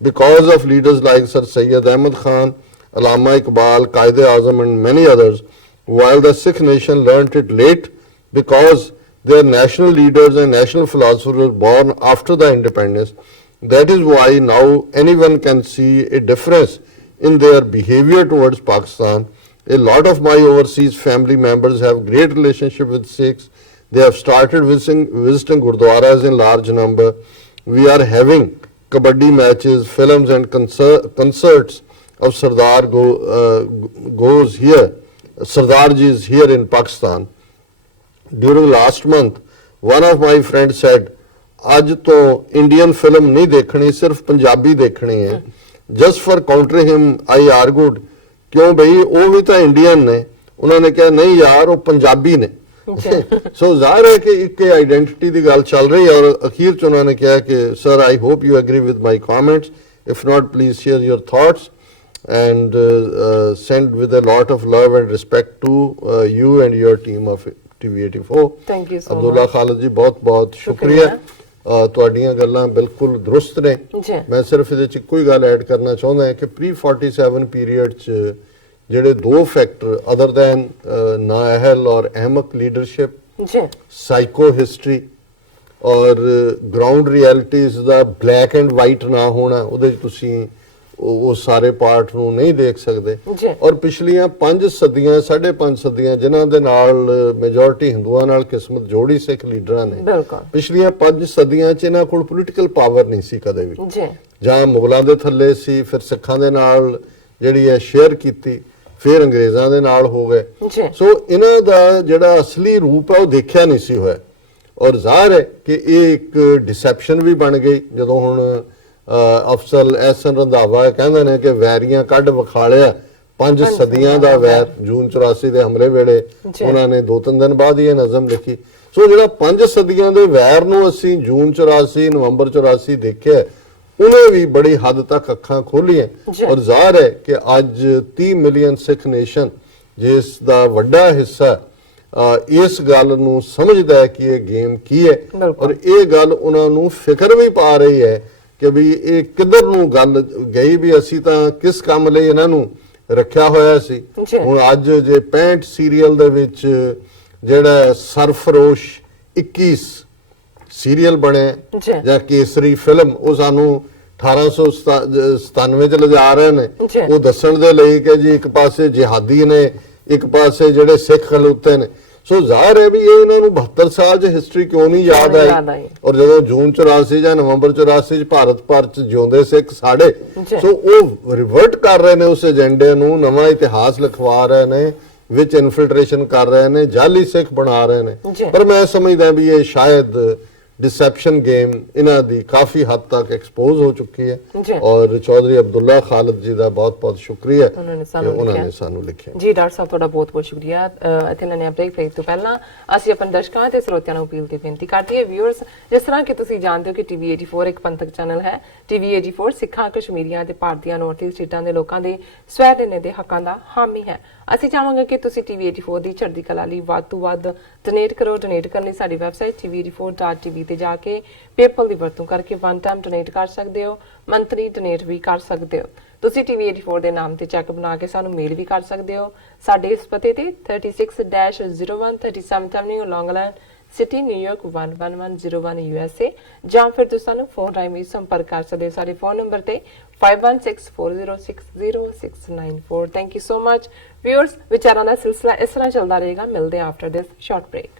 because of leaders like Sir Syed Ahmad Khan, Allama Iqbal, Qaid-e-Azam and many others, while the Sikh nation learnt it late because their national leaders and national philosophers were born after the independence. That is why now anyone can see a difference in their behavior towards Pakistan. A lot of my overseas family members have great relationship with Sikhs. They have started visiting Gurdwaras in large number. We are having kabaddi matches, films and concerts of Sardarjis here in Pakistan. During last month, one of my friends said, ਅੱਜ ਤੋਂ ਇੰਡੀਅਨ ਫਿਲਮ ਨਹੀਂ ਦੇਖਣੀ, ਸਿਰਫ ਪੰਜਾਬੀ ਦੇਖਣੀ ਹੈ। ਜਸਟ ਫॉर ਕਾਊਂਟਰ ਹਿਮ ਆਈ ਆਰਗੂਡ, ਕਿਉਂ ਬਈ ਉਹ ਵੀ ਤਾਂ ਇੰਡੀਅਨ ਨੇ। ਉਹਨਾਂ ਨੇ ਕਿਹਾ ਨਹੀਂ ਯਾਰ ਉਹ ਪੰਜਾਬੀ ਨੇ। ਸੋ ਜ਼ਾਹਿਰ ਹੈ ਕਿ ਇੱਕ ਆਈਡੈਂਟੀਟੀ ਦੀ ਗੱਲ ਚੱਲ ਰਹੀ ਹੈ। ਔਰ ਅਖੀਰ ਚ ਉਹਨਾਂ ਨੇ ਕਿਹਾ ਕਿ sir I hope you agri with my comments, if not please share your thoughts and send with a lot of love and respect to you and your team of TV84. Thank you so much. Abdullah Khalid ਜੀ ਬਹੁਤ ਬਹੁਤ ਸ਼ੁਕਰੀਆ। ਤੁਹਾਡੀਆਂ ਗੱਲਾਂ ਬਿਲਕੁਲ ਦਰੁਸਤ ਨੇ। ਮੈਂ ਸਿਰਫ ਇਹਦੇ ਚ ਇੱਕੋ ਹੀ ਗੱਲ ਐਡ ਕਰਨਾ ਚਾਹੁੰਦਾ ਹਾਂ ਕਿ ਪ੍ਰੀ 47 ਪੀਰੀਅਡ ਚ ਜਿਹੜੇ ਦੋ ਫੈਕਟਰ ਅਦਰ ਦੈਨ ਨਾਅਹਲ ਔਰ ਅਹਿਮਕ ਲੀਡਰਸ਼ਿਪ, ਸਾਈਕੋ ਹਿਸਟਰੀ ਔਰ ground realities the black and white ਨਾ ਹੋਣਾ, ਉਹਦੇ ਚ ਤੁਸੀਂ ਉਹ ਸਾਰੇ ਪਾਰਟ ਨੂੰ ਨਹੀਂ ਦੇਖ ਸਕਦੇ। ਔਰ ਪਿਛਲੀਆਂ 5 ਸਦੀਆਂ 5.5 ਸਦੀਆਂ ਜਿਨ੍ਹਾਂ ਦੇ ਨਾਲ ਮੈਜੋਰਿਟੀ ਹਿੰਦੂਆਂ ਨਾਲ ਕਿਸਮਤ ਜੋੜੀ ਸਿੱਖ ਲੀਡਰਾਂ ਨੇ, ਪਿਛਲੀਆਂ 5 ਸਦੀਆਂ ਚ ਇਹਨਾਂ ਕੋਲ ਪੋਲੀਟੀਕਲ ਪਾਵਰ ਨਹੀਂ ਸੀ ਕਦੇ ਵੀ। ਜਾਂ ਮੁਗਲਾਂ ਦੇ ਥੱਲੇ ਸੀ, ਫਿਰ ਸਿੱਖਾਂ ਦੇ ਨਾਲ ਜਿਹੜੀ ਹੈ ਸ਼ੇਅਰ ਕੀਤੀ, ਫਿਰ ਅੰਗਰੇਜ਼ਾਂ ਦੇ ਨਾਲ ਹੋ ਗਏ। ਸੋ ਇਹਨਾਂ ਦਾ ਜਿਹੜਾ ਅਸਲੀ ਰੂਪ ਹੈ ਉਹ ਦੇਖਿਆ ਨਹੀਂ ਸੀ ਹੋਇਆ। ਔਰ ਜ਼ਾਹਿਰ ਹੈ ਕਿ ਇਹ ਇੱਕ ਡਿਸੈਪਸ਼ਨ ਵੀ ਬਣ ਗਈ ਜਦੋਂ ਹੁਣ ਅਫਸਰ ਐਸਨ ਰੰਧਾਵਾ ਕਹਿੰਦੇ ਨੇ ਕਿ ਵੈਰੀਆਂ ਕੱਢ ਵਿਖਾਲਿਆ 5 ਸਦੀਆਂ ਦਾ ਵੈਰ। ਜੂਨ 84 ਦੇ ਹਮਲੇ ਵੇਲੇ ਉਹਨਾਂ ਨੇ 2-3 ਦਿਨ ਬਾਅਦ ਹੀ ਇਹ ਨਜ਼ਮ ਲਿਖੀ। ਸੋ ਜਿਹੜਾ 5 ਸਦੀਆਂ ਦੇ ਵੈਰ ਨੂੰ ਅਸੀਂ ਜੂਨ 84 ਨਵੰਬਰ 84 ਦੇਖਿਆ, ਉਹਨੇ ਵੀ ਬੜੀ ਹੱਦ ਤੱਕ ਅੱਖਾਂ ਖੋਲੀਆਂ। ਔਰ ਜ਼ਾਹਰ ਹੈ ਕਿ ਅੱਜ 30 ਮਿਲੀਅਨ ਸਿੱਖ ਨੇਸ਼ਨ ਜਿਸ ਦਾ ਵੱਡਾ ਹਿੱਸਾ ਇਸ ਗੱਲ ਨੂੰ ਸਮਝਦਾ ਹੈ ਕਿ ਇਹ ਗੇਮ ਕੀ ਹੈ, ਔਰ ਇਹ ਗੱਲ ਉਹਨਾਂ ਨੂੰ ਫਿਕਰ ਵੀ ਪਾ ਰਹੀ ਹੈ ਕਿ ਵੀ ਇਹ ਕਿੱਧਰ ਨੂੰ ਗੱਲ ਗਈ, ਵੀ ਅਸੀਂ ਤਾਂ ਕਿਸ ਕੰਮ ਲਈ ਇਹਨਾਂ ਨੂੰ ਰੱਖਿਆ ਹੋਇਆ ਸੀ। ਹੁਣ ਅੱਜ ਜੇ 65 ਸੀਰੀਅਲ ਦੇ ਵਿੱਚ ਜਿਹੜਾ ਸਰਫਰੋਸ਼ 21 ਸੀਰੀਅਲ ਬਣਿਆ ਜਾਂ ਕੇਸਰੀ ਫਿਲਮ, ਉਹ ਸਾਨੂੰ 1897 ਚ ਲਿਜਾ ਰਹੇ ਨੇ ਉਹ ਦੱਸਣ ਦੇ ਲਈ ਕਿ ਜੀ ਇੱਕ ਪਾਸੇ ਜਿਹਾਦੀ ਨੇ, ਇੱਕ ਪਾਸੇ ਜਿਹੜੇ ਸਿੱਖ ਖਲੋਤੇ ਨੇ। ਸੋ ਜ਼ਾਹਰ ਹੈ ਵੀ ਇਹ ਇਹਨਾਂ ਨੂੰ 72 ਸਾਲ ਚ ਹਿਸਟਰੀ ਕਿਉਂ ਨਹੀਂ ਯਾਦ ਆਈ। ਔਰ ਜਦੋਂ ਜੂਨ 84 ਜਾਂ ਨਵੰਬਰ 84 ਚ ਭਾਰਤ ਭਰ ਚ ਜਿਉਂਦੇ ਸਿੱਖ ਸਾਡੇ, ਸੋ ਉਹ ਰਿਵਰਟ ਕਰ ਰਹੇ ਨੇ ਉਸ ਏਜੰਡੇ ਨੂੰ, ਨਵਾਂ ਇਤਿਹਾਸ ਲਿਖਵਾ ਰਹੇ ਨੇ, ਵਿੱਚ ਇਨਫਿਲਟ੍ਰੇਸ਼ਨ ਕਰ ਰਹੇ ਨੇ, ਜਾਲੀ ਸਿੱਖ ਬਣਾ ਰਹੇ ਨੇ। ਪਰ ਮੈਂ ਸਮਝਦਾ ਵੀ ਇਹ ਸ਼ਾਇਦ डिसेप्शन गेम इन्हां दी काफी हद तक एक्सपोज हो चुकी है। और चौधरी अब्दुल्ला खालिद जी का बहुत बहुत शुक्रिया उन्होंने सानू लिखिया। जी डॉक्टर साहब तुहाडा बहुत बहुत शुक्रिया। इत्थे लेने ब्रेक ब्रेक तो पहला ਅਸੀਂ ਆਪਣੇ ਦਰਸ਼ਕਾਂ ਤੇ ਸਰੋਤਿਆਂ ਨੂੰ ਅਪੀਲ ਤੇ ਬੇਨਤੀ ਕਰਦੇ ਹਾਂ ਵਿਊਅਰਸ, ਜਿਸ ਤਰ੍ਹਾਂ ਕਿ ਤੁਸੀਂ ਜਾਣਦੇ ਹੋ ਕਿ ਟੀਵੀ 84 ਇੱਕ ਪੰਥਕ ਚੈਨਲ ਹੈ। ਟੀਵੀ 84 ਸਿੱਖਾਂ, ਕਸ਼ਮੀਰੀਆਂ ਤੇ ਭਾਰਤੀਆਂ ਨੌਰਥ ਈਸਟ ਸਟੇਟਾਂ ਦੇ ਲੋਕਾਂ ਦੇ ਸਵੈ ਨਿਰਣੇ ਦੇ ਹੱਕਾਂ ਦਾ ਹਾਮੀ ਹੈ। ਅਸੀਂ ਚਾਹਾਂਗੇ ਕਿ ਤੁਸੀਂ ਟੀਵੀ 84 ਦੀ ਚੜ੍ਹਦੀ ਕਲਾ ਲਈ ਵੱਧ ਤੋਂ ਵੱਧ ਡੋਨੇਟ ਕਰੋ। ਡੋਨੇਟ ਕਰਨ ਲਈ ਸਾਡੀ ਵੈਬਸਾਈਟ tv84.tv ਤੇ ਜਾ ਕੇ ਪੇਪਲ ਦੀ ਵਰਤੋਂ ਕਰਕੇ ਵਨ ਟਾਈਮ ਡੋਨੇਟ ਕਰ ਸਕਦੇ ਹੋ, ਮੰਥਲੀ ਡੋਨੇਟ ਵੀ ਕਰ ਸਕਦੇ ਹੋ। ਤੁਸੀਂ ਟੀਵੀ 84 ਦੇ ਨਾਮ ਤੇ ਚੈੱਕ ਬਣਾ ਕੇ ਸਾਨੂੰ ਮੇਲ ਵੀ ਕਰ ਸਕਦੇ ਹੋ। ਸਾਡੇ ਇਸ ਪਤੇ ਤੇ 36-01 37th Avenue Long Island City New York 11101 USA, ਜਾਂ ਫਿਰ ਤੁਸੀਂ ਸਾਨੂੰ ਫੋਨ ਰਾਹੀਂ ਵੀ ਸੰਪਰਕ ਕਰ ਸਕਦੇ ਹੋ। ਸਾਡੇ ਫੋਨ ਨੰਬਰ ਤੇ 5164060694। Thank you so much viewers. ਵਿਚਾਰਾਂ ਦਾ ਸਿਲਸਿਲਾ ਇਸ ਤਰ੍ਹਾਂ ਚੱਲਦਾ ਰਹੇਗਾ। ਮਿਲਦੇ ਹਾਂ ਆਫਟਰ ਦਿਸ ਸ਼ਾਰਟ ਬ੍ਰੇਕ।